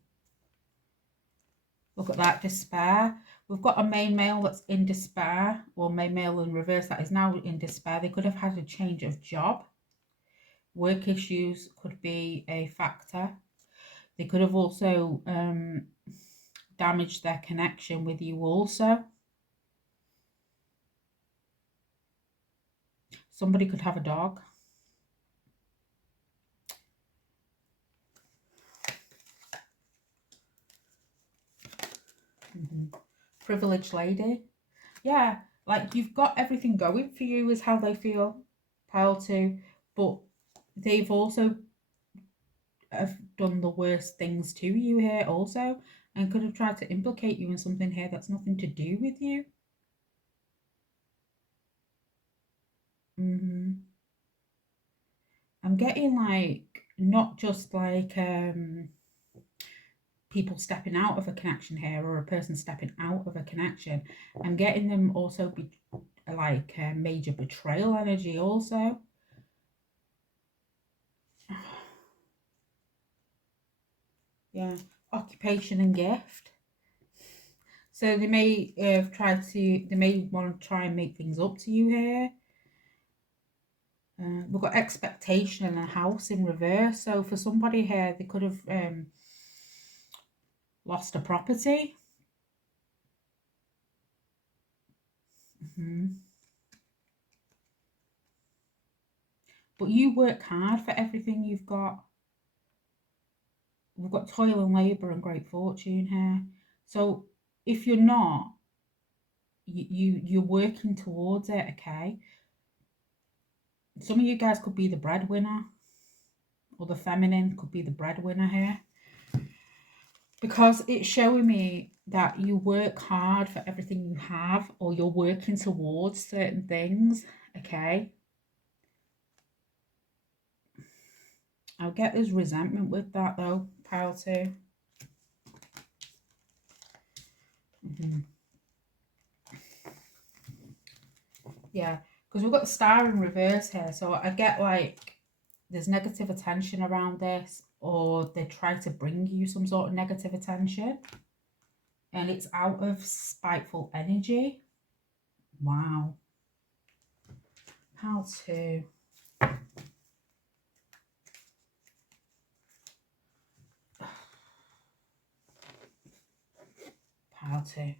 Look at that, despair. We've got a main male that's in despair, or main male in reverse that is now in despair. They could have had a change of job. Work issues could be a factor. They could have also damaged their connection with you also. Somebody could have a dog. Privileged lady. Yeah, like you've got everything going for you is how they feel, pile 2. But they've also have done the worst things to you here also, and could have tried to implicate you in something here that's nothing to do with you. I'm getting like not just like people stepping out of a connection here, or a person stepping out of a connection. I'm getting them also be like major betrayal energy also. Yeah, occupation and gift. So they may they may want to try and make things up to you here. We've got expectation and a house in reverse. So for somebody here, they could have lost a property. But you work hard for everything you've got. We've got toil and labour and great fortune here. So if you're not, you're working towards it, okay? Some of you guys could be the breadwinner, or the feminine could be the breadwinner here. Because it's showing me that you work hard for everything you have, or you're working towards certain things, okay? I'll get there's resentment with that though, pile 2. Yeah, because we've got the star in reverse here. So I get like there's negative attention around this, or they try to bring you some sort of negative attention. And it's out of spiteful energy. Wow. Pile 2. Pile 2.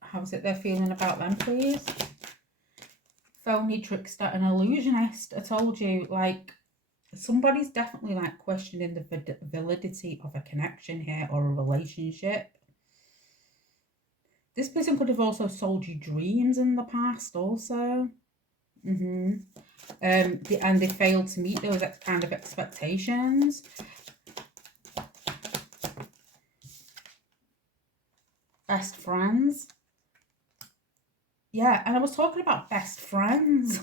How's it they're feeling about them, please? Phony, trickster, and illusionist. I told you, like, somebody's definitely like questioning the validity of a connection here, or a relationship. This person could have also sold you dreams in the past also. And they failed to meet those kind of expectations. Best friends. Yeah, and I was talking about best friends.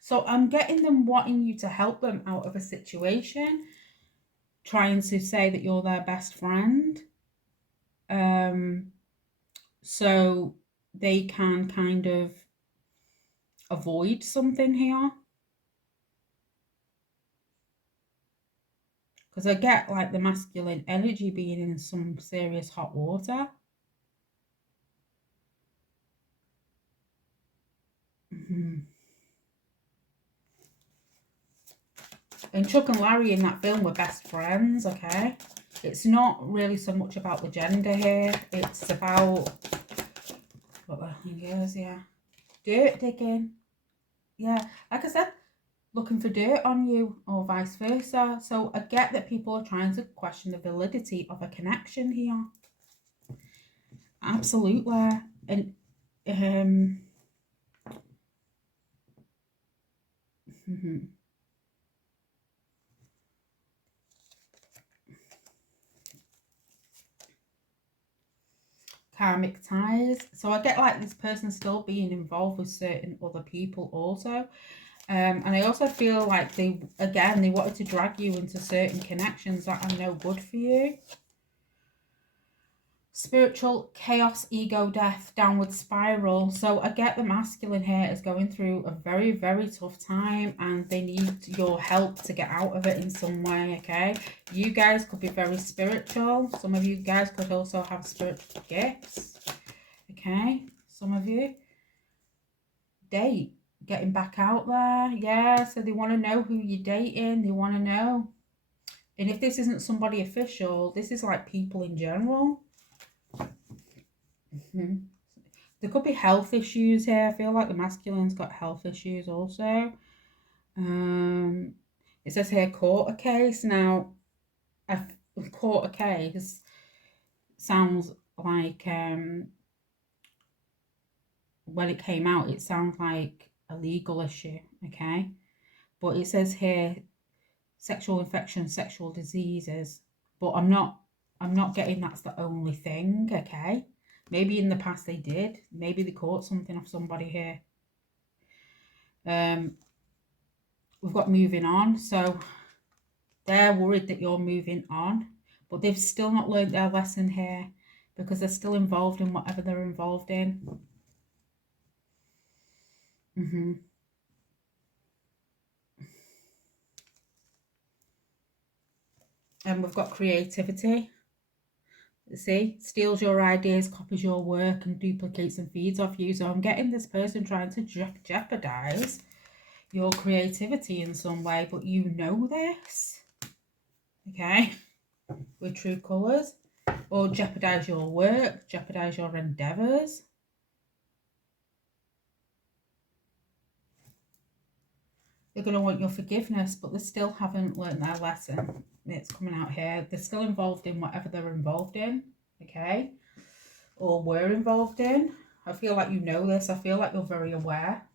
So I'm getting them wanting you to help them out of a situation, trying to say that you're their best friend. So they can kind of avoid something here. Because I get like the masculine energy being in some serious hot water. And Chuck and Larry in that film were best friends, okay? It's not really so much about the gender here. It's about what the thing is, yeah. Dirt digging. Yeah, like I said, looking for dirt on you, or vice versa. So I get that people are trying to question the validity of a connection here. Absolutely. And karmic ties. So I get like this person still being involved with certain other people also. And I also feel like they wanted to drag you into certain connections that are no good for you. spiritual chaos, ego death, downward spiral. So I get the masculine here is going through a very, very tough time and they need your help to get out of it in some way, okay? You guys could be very spiritual. Some of you guys could also have spiritual gifts, okay? Some of you. Date, getting back out there, yeah, so they want to know who you're dating, they want to know. And if this isn't somebody official, this is like people in general. There could be health issues here. I feel like the masculine's got health issues also. It says here court a case. Now, a court a case sounds like when it came out, it sounds like a legal issue, okay? But it says here sexual infection, sexual diseases. But I'm not getting that's the only thing, okay? Maybe in the past they did. Maybe they caught something off somebody here. We've got moving on. So they're worried that you're moving on, but they've still not learned their lesson here because they're still involved in whatever they're involved in. And we've got creativity. See, steals your ideas, copies your work, and duplicates and feeds off you. So I'm getting this person trying to jeopardize your creativity in some way, but you know this, okay, with true colors, or jeopardize your work, jeopardize your endeavors. They're going to want your forgiveness, but they still haven't learned their lesson. It's coming out here. They're still involved in whatever they're involved in, okay? Or were involved in. I feel like you know this. I feel like you're very aware.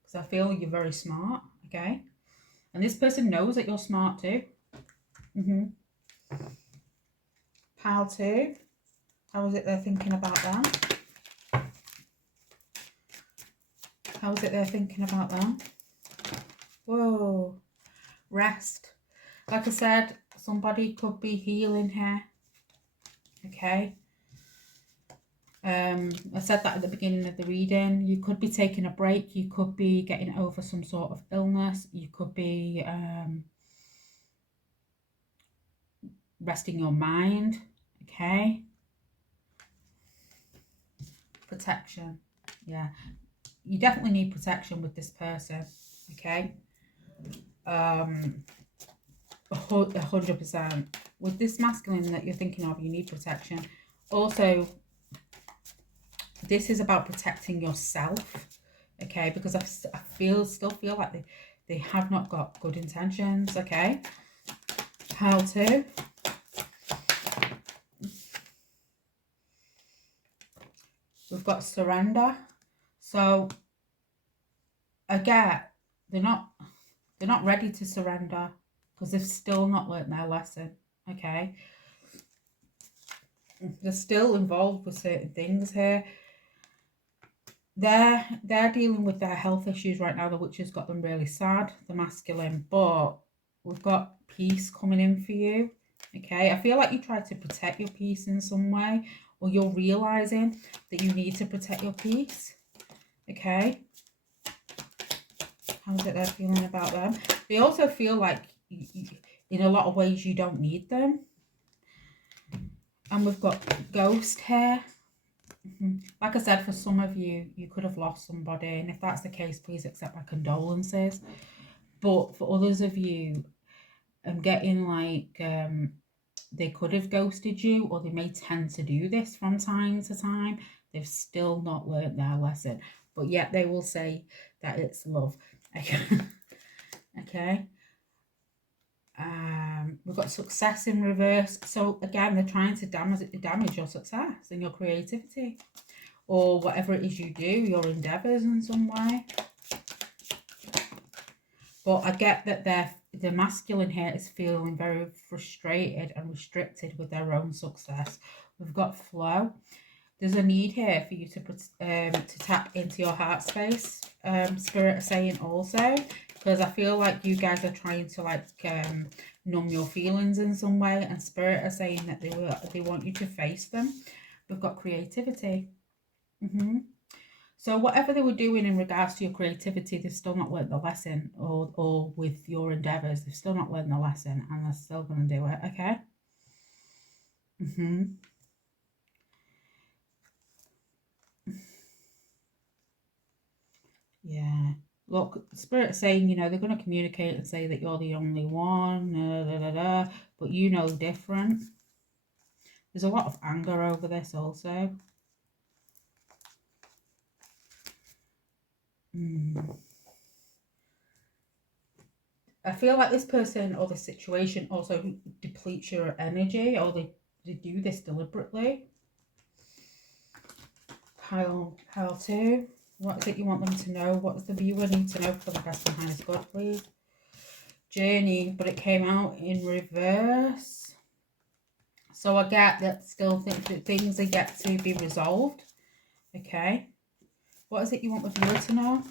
Because I feel you're very smart, okay? And this person knows that you're smart too. Pile 2. How is it they're thinking about that? How is it they're thinking about that? Whoa. Rest. Like I said, somebody could be healing here. Okay. I said that at the beginning of the reading. You could be taking a break. You could be getting over some sort of illness. You could be resting your mind. Okay. Protection. Yeah. You definitely need protection with this person. Okay. 100%. With this masculine that you're thinking of, you need protection. Also, this is about protecting yourself, okay? Because I still feel like they have not got good intentions, okay? Pile 2. We've got surrender. So I get they're not ready to surrender because they've still not learnt their lesson, okay? They're still involved with certain things here. They're dealing with their health issues right now, which has got them really sad, the masculine, but we've got peace coming in for you, okay? I feel like you try to protect your peace in some way, or you're realizing that you need to protect your peace, okay? How's it they're feeling about them? They also feel like in a lot of ways you don't need them. And we've got ghost here. Like I said, for some of you, you could have lost somebody, and if that's the case, please accept my condolences. But for others of you, I'm getting like they could have ghosted you, or they may tend to do this from time to time. They've still not learnt their lesson, but yet they will say that it's love. Okay. We've got success in reverse. So again, they're trying to damage your success and your creativity, or whatever it is you do, your endeavors in some way. But I get that the masculine here is feeling very frustrated and restricted with their own success. We've got flow. There's a need here for you to tap into your heart space. Spirit is saying also, because I feel like you guys are trying to like numb your feelings in some way, and Spirit are saying that they want you to face them. We've got creativity. So whatever they were doing in regards to your creativity, they've still not learned the lesson, or with your endeavours, they've still not learned the lesson, and they're still going to do it, okay? Yeah. Look, Spirit's saying, you know, they're going to communicate and say that you're the only one, but you know different. There's a lot of anger over this also. I feel like this person or this situation also depletes your energy, or they do this deliberately. Pile 2. What is it you want them to know? What does the viewer need to know for the best and highest good, please? Journey, but it came out in reverse. So I get that still think that things are yet to be resolved. Okay. What is it you want the viewer to know?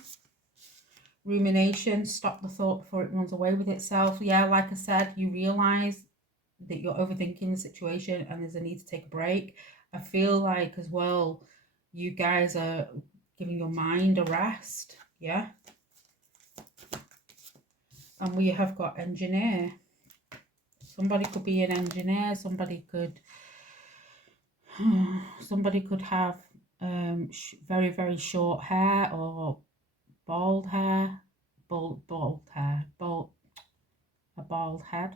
Rumination, stop the thought before it runs away with itself. Yeah, like I said, you realise that you're overthinking the situation and there's a need to take a break. I feel like as well, you guys are giving your mind a rest. Yeah. And we have got engineer. Somebody could be an engineer. Somebody could have very, very short hair or bald hair. A bald head.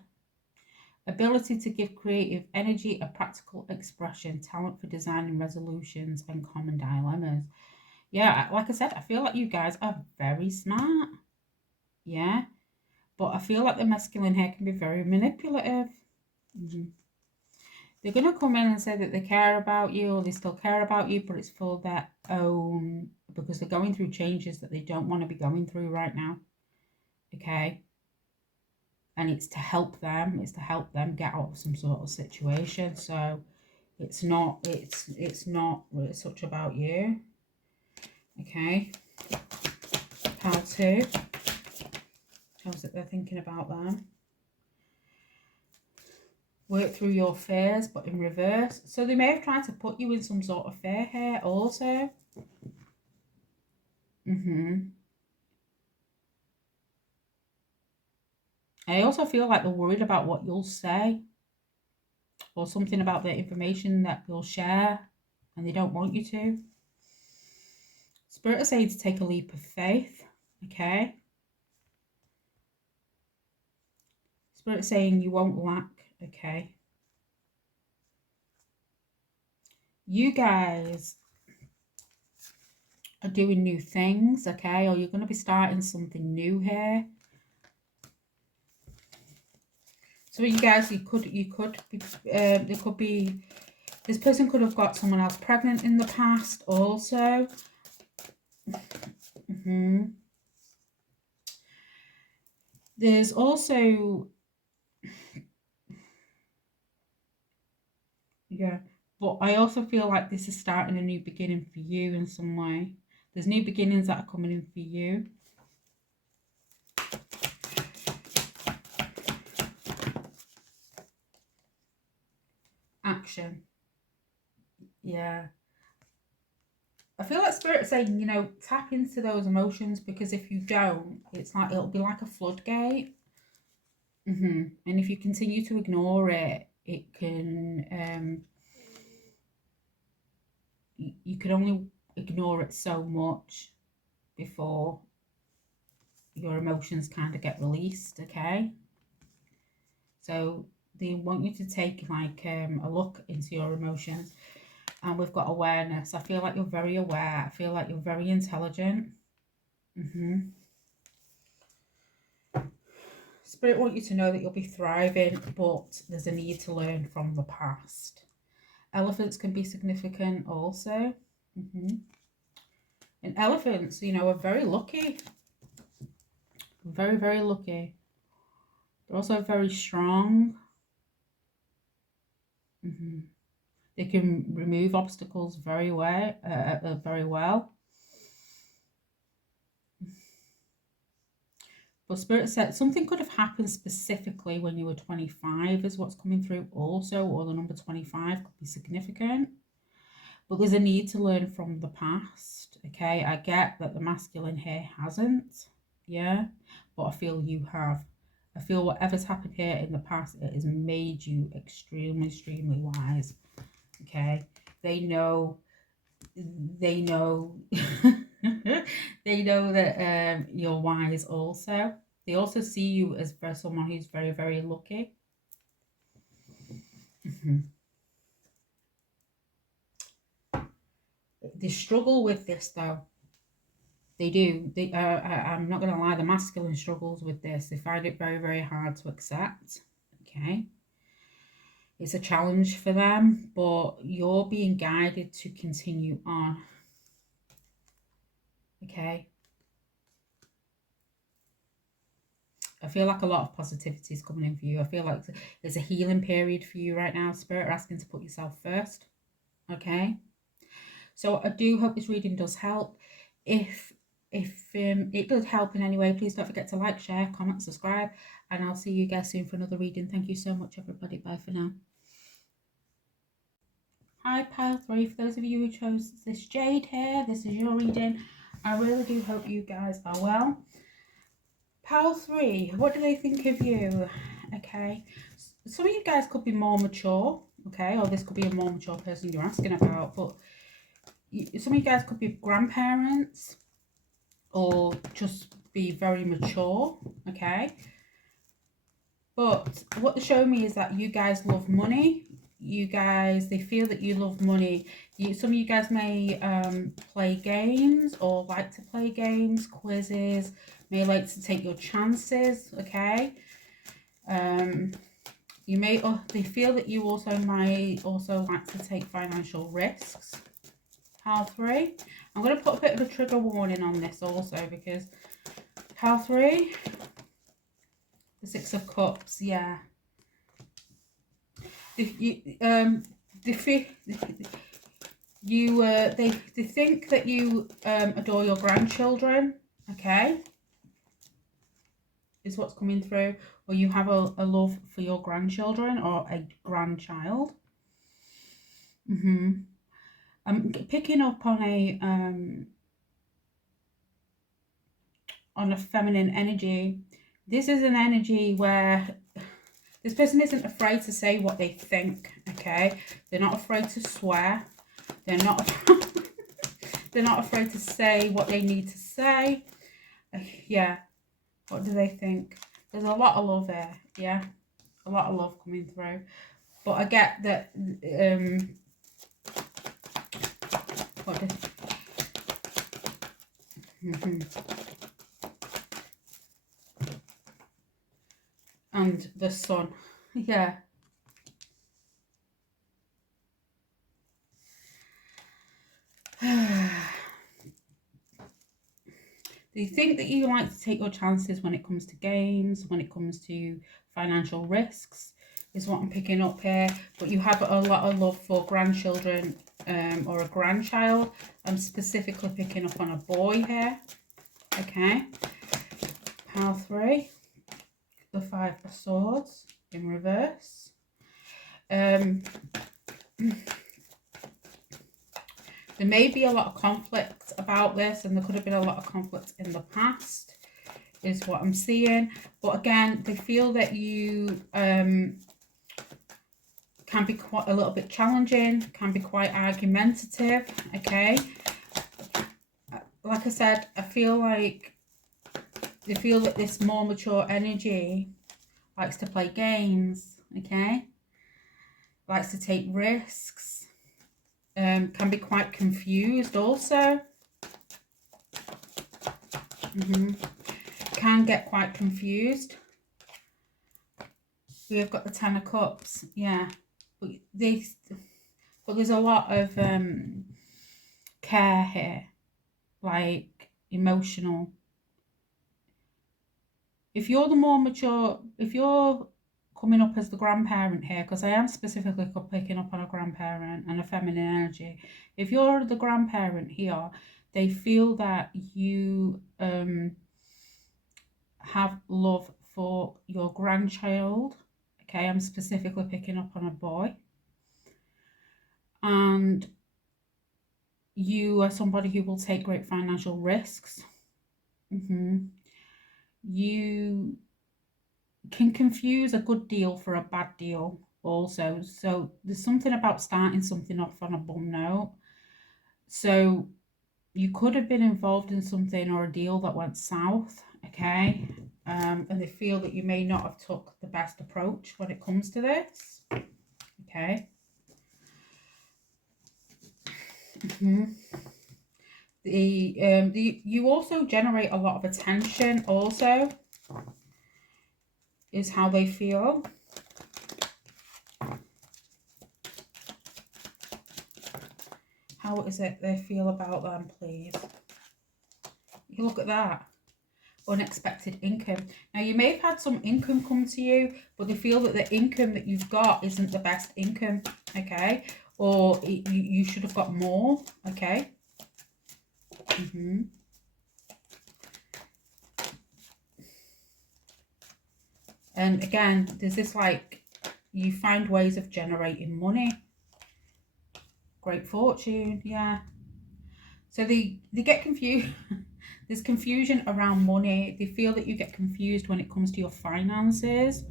Ability to give creative energy, a practical expression, talent for designing resolutions and common dilemmas. Yeah, like I said, I feel like you guys are very smart. Yeah, but I feel like the masculine here can be very manipulative. They're going to come in and say that they care about you, or they still care about you, but it's for their own, because they're going through changes that they don't want to be going through right now. Okay. And it's to help them. It's to help them get out of some sort of situation. So it's not such about you. Okay. Pile 2 tells that they're thinking about them. Work through your fears, but in reverse. So they may have tried to put you in some sort of fear here also. I also feel like they're worried about what you'll say, or something about the information that you'll share, and they don't want you to. Spirit is saying to take a leap of faith. Okay. Spirit is saying you won't lack. Okay. You guys are doing new things, okay, or you're going to be starting something new here. So you guys, there could be, this person could have got someone else pregnant in the past also. There's also, yeah, but I also feel like this is starting a new beginning for you in some way. There's new beginnings that are coming in for you. Action. Yeah. I feel like Spirit's saying, you know, tap into those emotions, because if you don't, it's like, it'll be like a floodgate. And if you continue to ignore it, it can, you can only ignore it so much before your emotions kind of get released, okay? So they want you to take like a look into your emotions. And we've got awareness. I feel like you're very aware. I feel like you're very intelligent. Spirit want you to know that you'll be thriving, but there's a need to learn from the past. Elephants can be significant also. And elephants, you know, are very lucky. Very, very lucky. They're also very strong. They can remove obstacles very well. But Spirit said something could have happened specifically when you were 25 is what's coming through also, or the number 25 could be significant. but there's a need to learn from the past. Okay, I get that the masculine here hasn't, yeah, but I feel you have. I feel whatever's happened here in the past, it has made you extremely wise. Okay, they know they know they know that you're wise also. They also see you as someone who's very lucky. They struggle with this though. They do. I'm not going to lie, the masculine struggles with this. They find it very hard to accept. Okay. It's a challenge for them, but you're being guided to continue on. Okay. I feel like a lot of positivity is coming in for you. I feel like there's a healing period for you right now. Spirit are asking to put yourself first. Okay. So I do hope this reading does help. If it does help in any way, please don't forget to like, share, comment, subscribe, and I'll see you guys soon for another reading. Thank you so much, everybody. Bye for now. Hi, pile 3. For those of you who chose this Jade here, this is your reading. I really do hope you guys are well. Pile 3, what do they think of you? Okay, some of you guys could be more mature, okay, or this could be a more mature person you're asking about, but some of you guys could be grandparents or just be very mature, okay? But what they're showing me is that you guys love money. You guys, they feel that you love money. Some of you guys may play games or like to play games, quizzes, may like to take your chances, okay? You may, they feel that you also might also like to take financial risks. Pile 3. I'm going to put a bit of a trigger warning on this also because pile 3, the 6 of Cups, yeah. They think that you adore your grandchildren, okay? Is what's coming through, or you have a love for your grandchildren or a grandchild. I'm picking up on a feminine energy. This is an energy where this person isn't afraid to say what they think, okay? They're not afraid to swear. They're not they're not afraid to say what they need to say. Yeah. What do they think? There's a lot of love there, yeah? A lot of love coming through. But I get that and the sun. Yeah. They think that you like to take your chances when it comes to games, when it comes to financial risks, is what I'm picking up here. But you have a lot of love for grandchildren or a grandchild. I'm specifically picking up on a boy here. Okay. Pile 3. The 5 of Swords in reverse. There may be a lot of conflict about this, and there could have been a lot of conflict in the past, is what I'm seeing. But again, they feel that you can be quite a little bit challenging, can be quite argumentative, okay? Like I said, I feel like they feel that this more mature energy likes to play games, okay? Likes to take risks. Can be quite confused also. Can get quite confused. We've got the 10 of Cups, yeah. But there's a lot of care here, like emotional. If you're the more mature, if you're coming up as the grandparent here, because I am specifically picking up on a grandparent and a feminine energy. If you're the grandparent here, they feel that you have love for your grandchild. Okay, I'm specifically picking up on a boy. And You are somebody who will take great financial risks. You can confuse a good deal for a bad deal also. So there's something about starting something off on a bum note. So you could have been involved in something or a deal that went south, okay? And they feel that you may not have took the best approach when it comes to this, okay? You also generate a lot of attention also, is how they feel. How is it they feel about them, please? You look at that. Unexpected income. Now, you may have had some income come to you, but they feel that the income that you've got isn't the best income, okay? Or you should have got more, okay? And again, there's this like, you find ways of generating money. Great fortune, yeah. So they get confused. There's confusion around money. They feel that you get confused when it comes to your finances.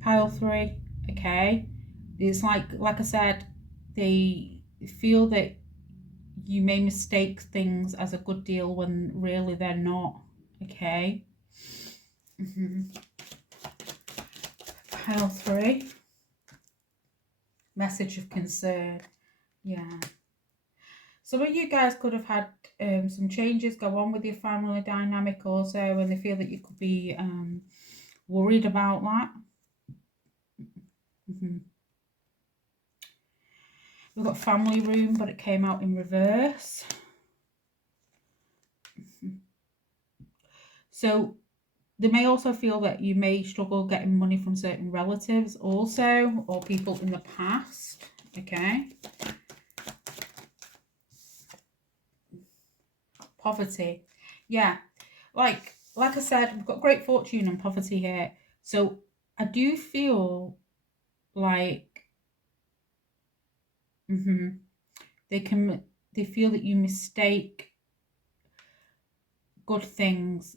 Pile 3, okay. It's like I said, they feel that you may mistake things as a good deal when really they're not, okay. Pile 3, message of concern, yeah. Some of you guys could have had some changes go on with your family dynamic also, and they feel that you could be worried about that. We've got family room, but it came out in reverse. So they may also feel that you may struggle getting money from certain relatives also, or people in the past, okay. Poverty, yeah, like I said, we've got great fortune and poverty here. So I do feel like they feel that you mistake good things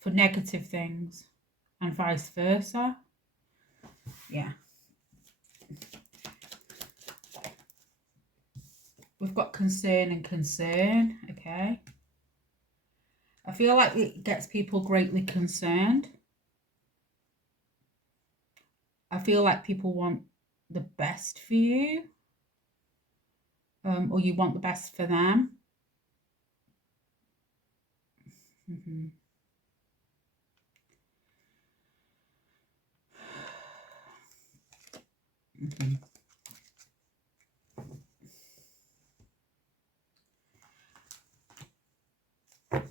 for negative things and vice versa, yeah. We've got concern and concern, okay. I feel like it gets people greatly concerned. I feel like people want the best for you, or you want the best for them.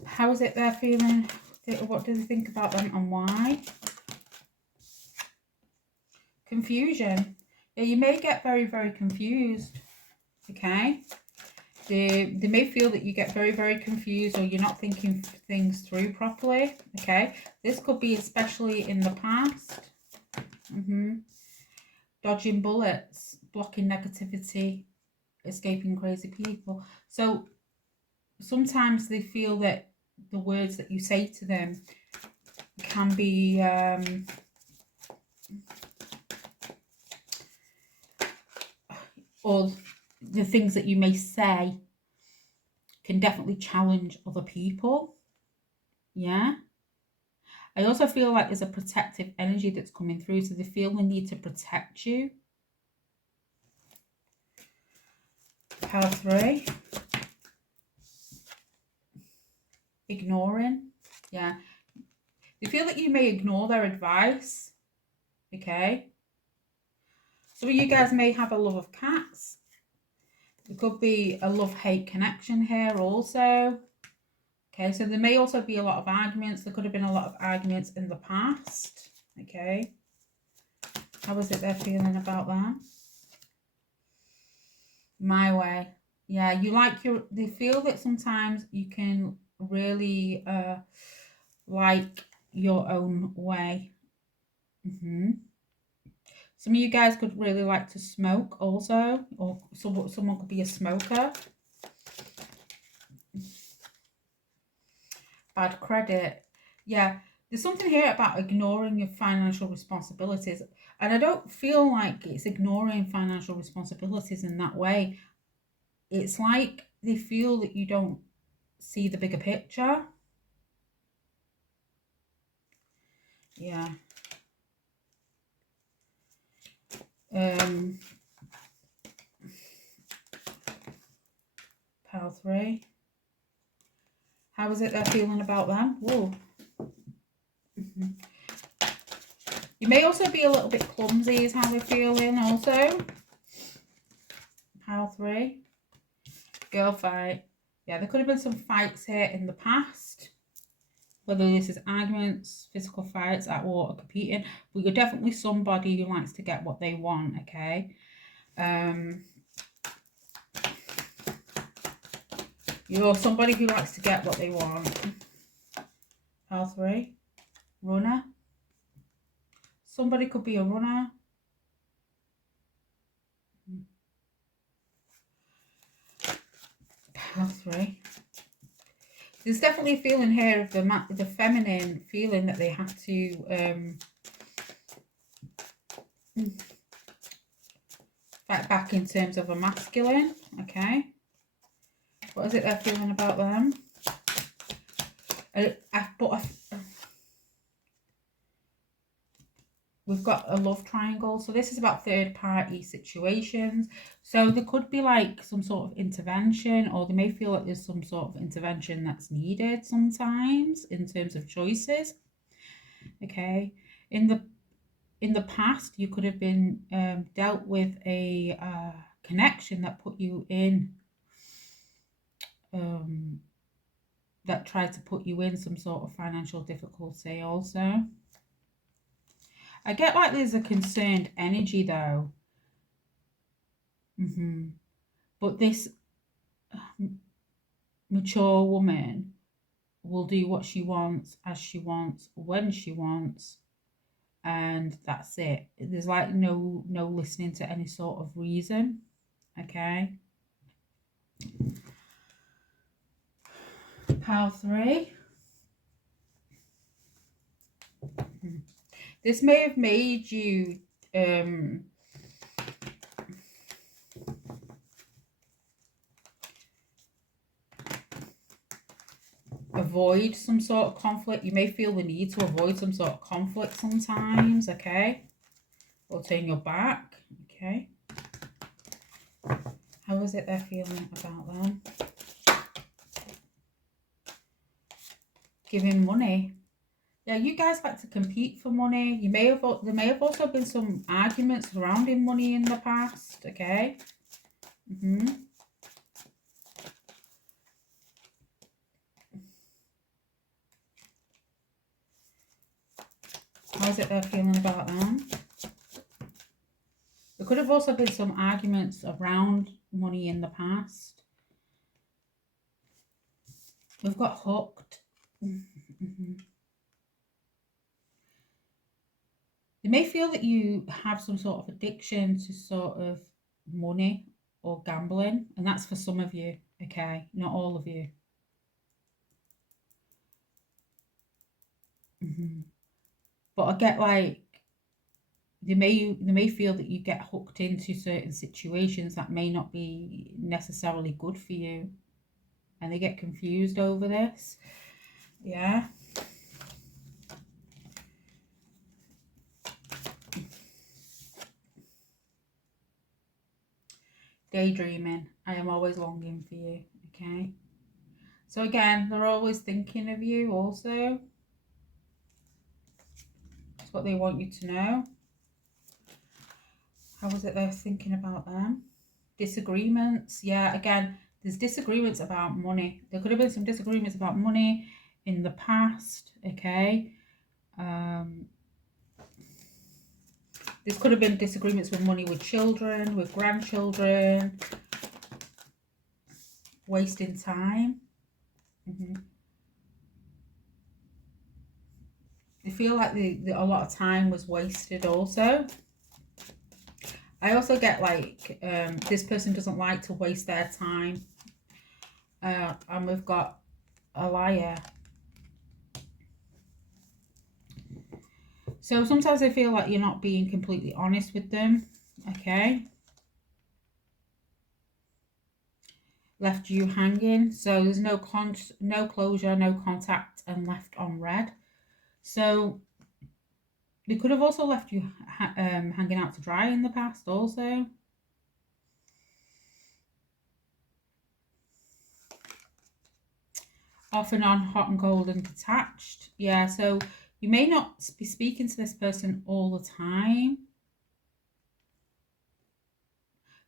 How is it they're feeling? What do they think about them and why? Confusion. Yeah, you may get very, very confused, okay? They may feel that you get very, very confused, or you're not thinking things through properly, okay? This could be especially in the past. Dodging bullets, blocking negativity, escaping crazy people. So sometimes they feel that the words that you say to them can be or the things that you may say can definitely challenge other people, yeah. I also feel like there's a protective energy that's coming through, so they feel the need to protect you. Pile 3, ignoring, yeah. They feel that you may ignore their advice, okay. Some of you guys may have a love of cats. There could be a love-hate connection here also. Okay, so there may also be a lot of arguments. There could have been a lot of arguments in the past. Okay. How is it they're feeling about that? My way. Yeah, they feel that sometimes you can really like your own way. Some of you guys could really like to smoke also, or someone could be a smoker. Bad credit. Yeah, there's something here about ignoring your financial responsibilities. And I don't feel like it's ignoring financial responsibilities in that way. It's like they feel that you don't see the bigger picture. Yeah. Pile 3. How is it they're feeling about them? Whoa. You may also be a little bit clumsy is how they're feeling also. Pile 3. Girl fight. Yeah, there could have been some fights here in the past. Whether this is arguments, physical fights, at war, or competing. But you're definitely somebody who likes to get what they want, okay? You're somebody who likes to get what they want. Pile 3. Runner. Somebody could be a runner. Pile 3. There's definitely a feeling here of the feminine feeling that they have to fight back in terms of a masculine. Okay. What is it they're feeling about them? We've got a love triangle. So this is about third party situations. So there could be like some sort of intervention, or they may feel like there's some sort of intervention that's needed sometimes in terms of choices. Okay. In the past, you could have been dealt with a connection that put you in, that tried to put you in some sort of financial difficulty also. I get like there's a concerned energy though. But this mature woman will do what she wants, as she wants, when she wants, and that's it. There's like no listening to any sort of reason. Okay. Pile 3. This may have made you avoid some sort of conflict. You may feel the need to avoid some sort of conflict sometimes, okay? Or turn your back, okay? How is it they're feeling about them? Giving money. Yeah, you guys like to compete for money. There may have also been some arguments surrounding money in the past, okay? How is it they're feeling about them? There could have also been some arguments around money in the past. We've got hooked. You may feel that you have some sort of addiction to sort of money or gambling, and that's for some of you, okay? Not all of you. But I get like they may feel that you get hooked into certain situations that may not be necessarily good for you, and they get confused over this. Yeah. Daydreaming. I am always longing for you. Okay. So again, they're always thinking of you also. That's what they want you to know. How was it they're thinking about them? Disagreements. Yeah, again, there's disagreements about money. There could have been some disagreements about money in the past. Okay. This could have been disagreements with money with children, with grandchildren. Wasting time. They feel like a lot of time was wasted also. I also get like this person doesn't like to waste their time. And we've got a liar. So sometimes I feel like you're not being completely honest with them. Okay. Left you hanging. So there's no closure, no contact, and left on red. So they could have also left you hanging out to dry in the past also. Off and on, hot and cold and detached. Yeah, so you may not be speaking to this person all the time.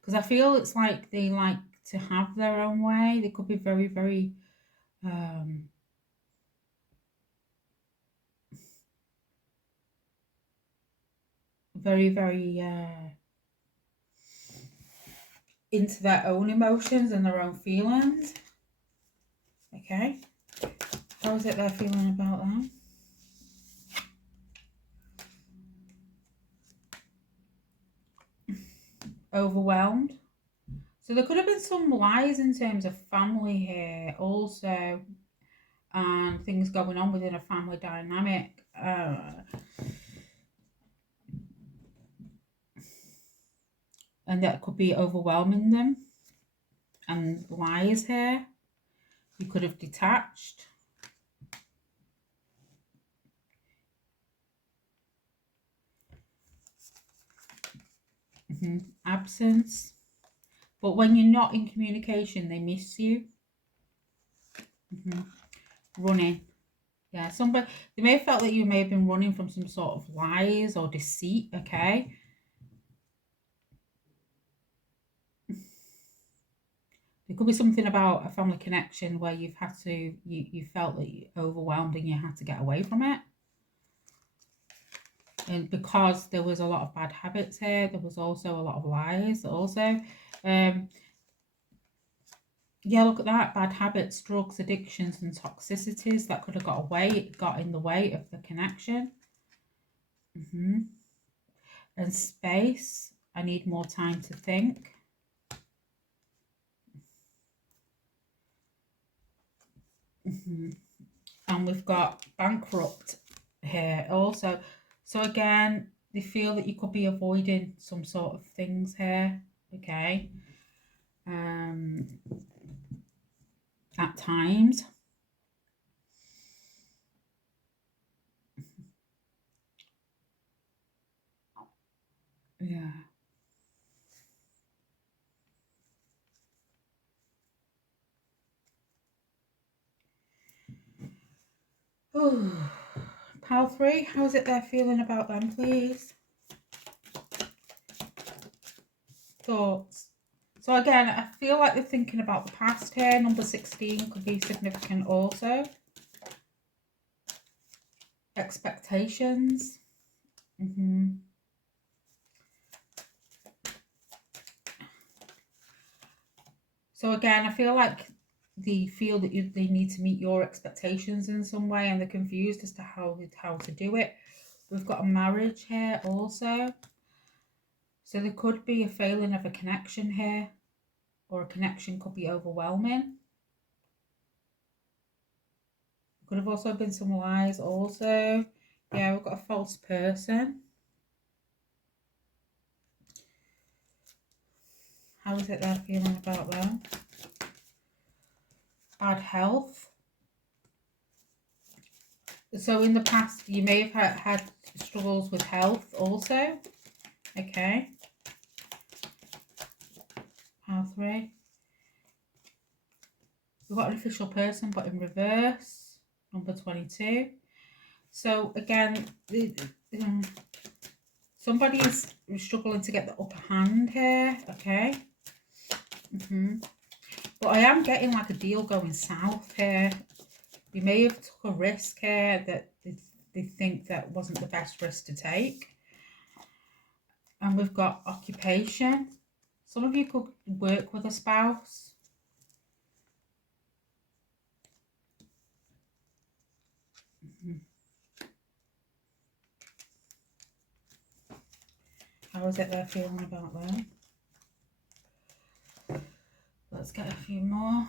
Because I feel it's like they like to have their own way. They could be very, very very, very into their own emotions and their own feelings. Okay. How is it they're feeling about them? Overwhelmed. So there could have been some lies in terms of family here also, and things going on within a family dynamic. And that could be overwhelming them. And lies here. You could have detached. Absence. But when you're not in communication, they miss you. Running. Yeah, somebody, they may have felt that you may have been running from some sort of lies or deceit, okay? There could be something about a family connection where you've had to, you felt that you're overwhelmed and you had to get away from it. And because there was a lot of bad habits here, there was also a lot of lies also. Yeah, look at that. Bad habits, drugs, addictions, and toxicities that could have got in the way of the connection. And space. I need more time to think. And we've got bankrupt here also. So again, they feel that you could be avoiding some sort of things here. Okay. At times. Yeah. Ooh. Pile 3, how's it they're feeling about them, please? Thoughts. So again, I feel like they're thinking about the past here. Number 16 could be significant also. Expectations. So again, I feel like they feel that they need to meet your expectations in some way, and they're confused as to how to do it. We've got a marriage here also. So there could be a failing of a connection here, or a connection could be overwhelming. Could have also been some lies also. Yeah, we've got a false person. How is it they're feeling about them? Bad health. So in the past, you may have had struggles with health also. Okay. Pile 3. We've got an official person, but in reverse. Number 22. So again, somebody is struggling to get the upper hand here. Okay. But I am getting like a deal going south here. You may have took a risk here that they think that wasn't the best risk to take. And we've got occupation. Some of you could work with a spouse. How is it they're feeling about that? Let's get a few more.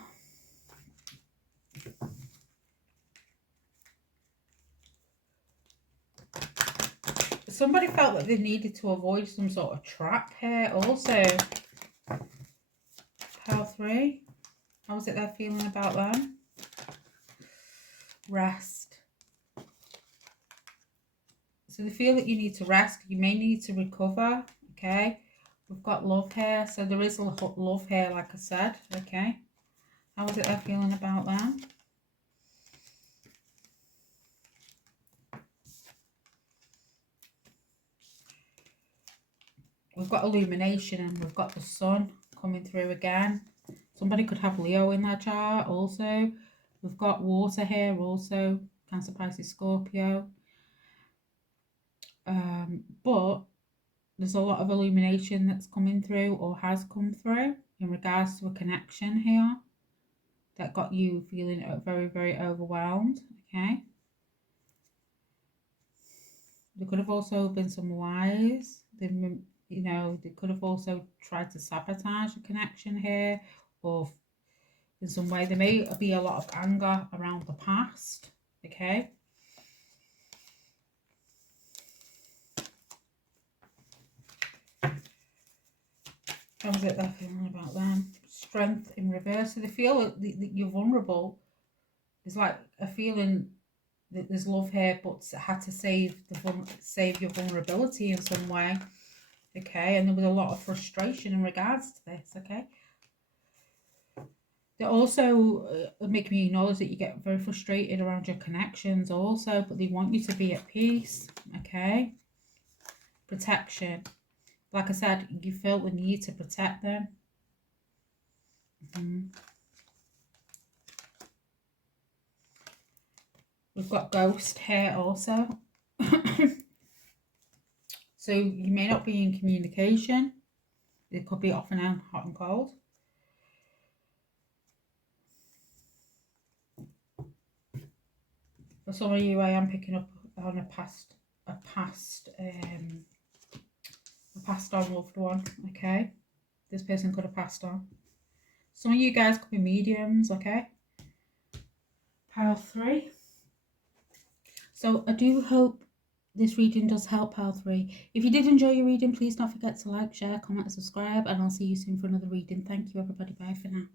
Somebody felt that they needed to avoid some sort of trap here also. Pile 3. How is it they're feeling about them? Rest. So they feel that you need to rest. You may need to recover. Okay. We've got love here. So there is love here, like I said. Okay. How is it they're feeling about them? We've got illumination and we've got the sun coming through again. Somebody could have Leo in their chart also. We've got water here also. Cancer, Pisces, Scorpio. But there's a lot of illumination that's coming through or has come through in regards to a connection here that got you feeling very, very overwhelmed. Okay. There could have also been some lies. You know, they could have also tried to sabotage a connection here, or in some way there may be a lot of anger around the past. Okay. How is it they're feeling about them? Strength in reverse. So they feel that you're vulnerable. There's like a feeling that there's love here, but had to save your vulnerability in some way. Okay, and there was a lot of frustration in regards to this. Okay, they also make me acknowledge that you get very frustrated around your connections also, but they want you to be at peace. Okay, protection. Like I said, you felt the need to protect them. We've got ghost here also. So you may not be in communication. It could be off and on, hot and cold. For some of you, I am picking up on a passed on loved one. Okay, this person could have passed on. Some of you guys could be mediums. Okay, pile 3. So I do hope this reading does help, pile 3. If you did enjoy your reading, please don't forget to like, share, comment, and subscribe, and I'll see you soon for another reading. Thank you, everybody. Bye for now.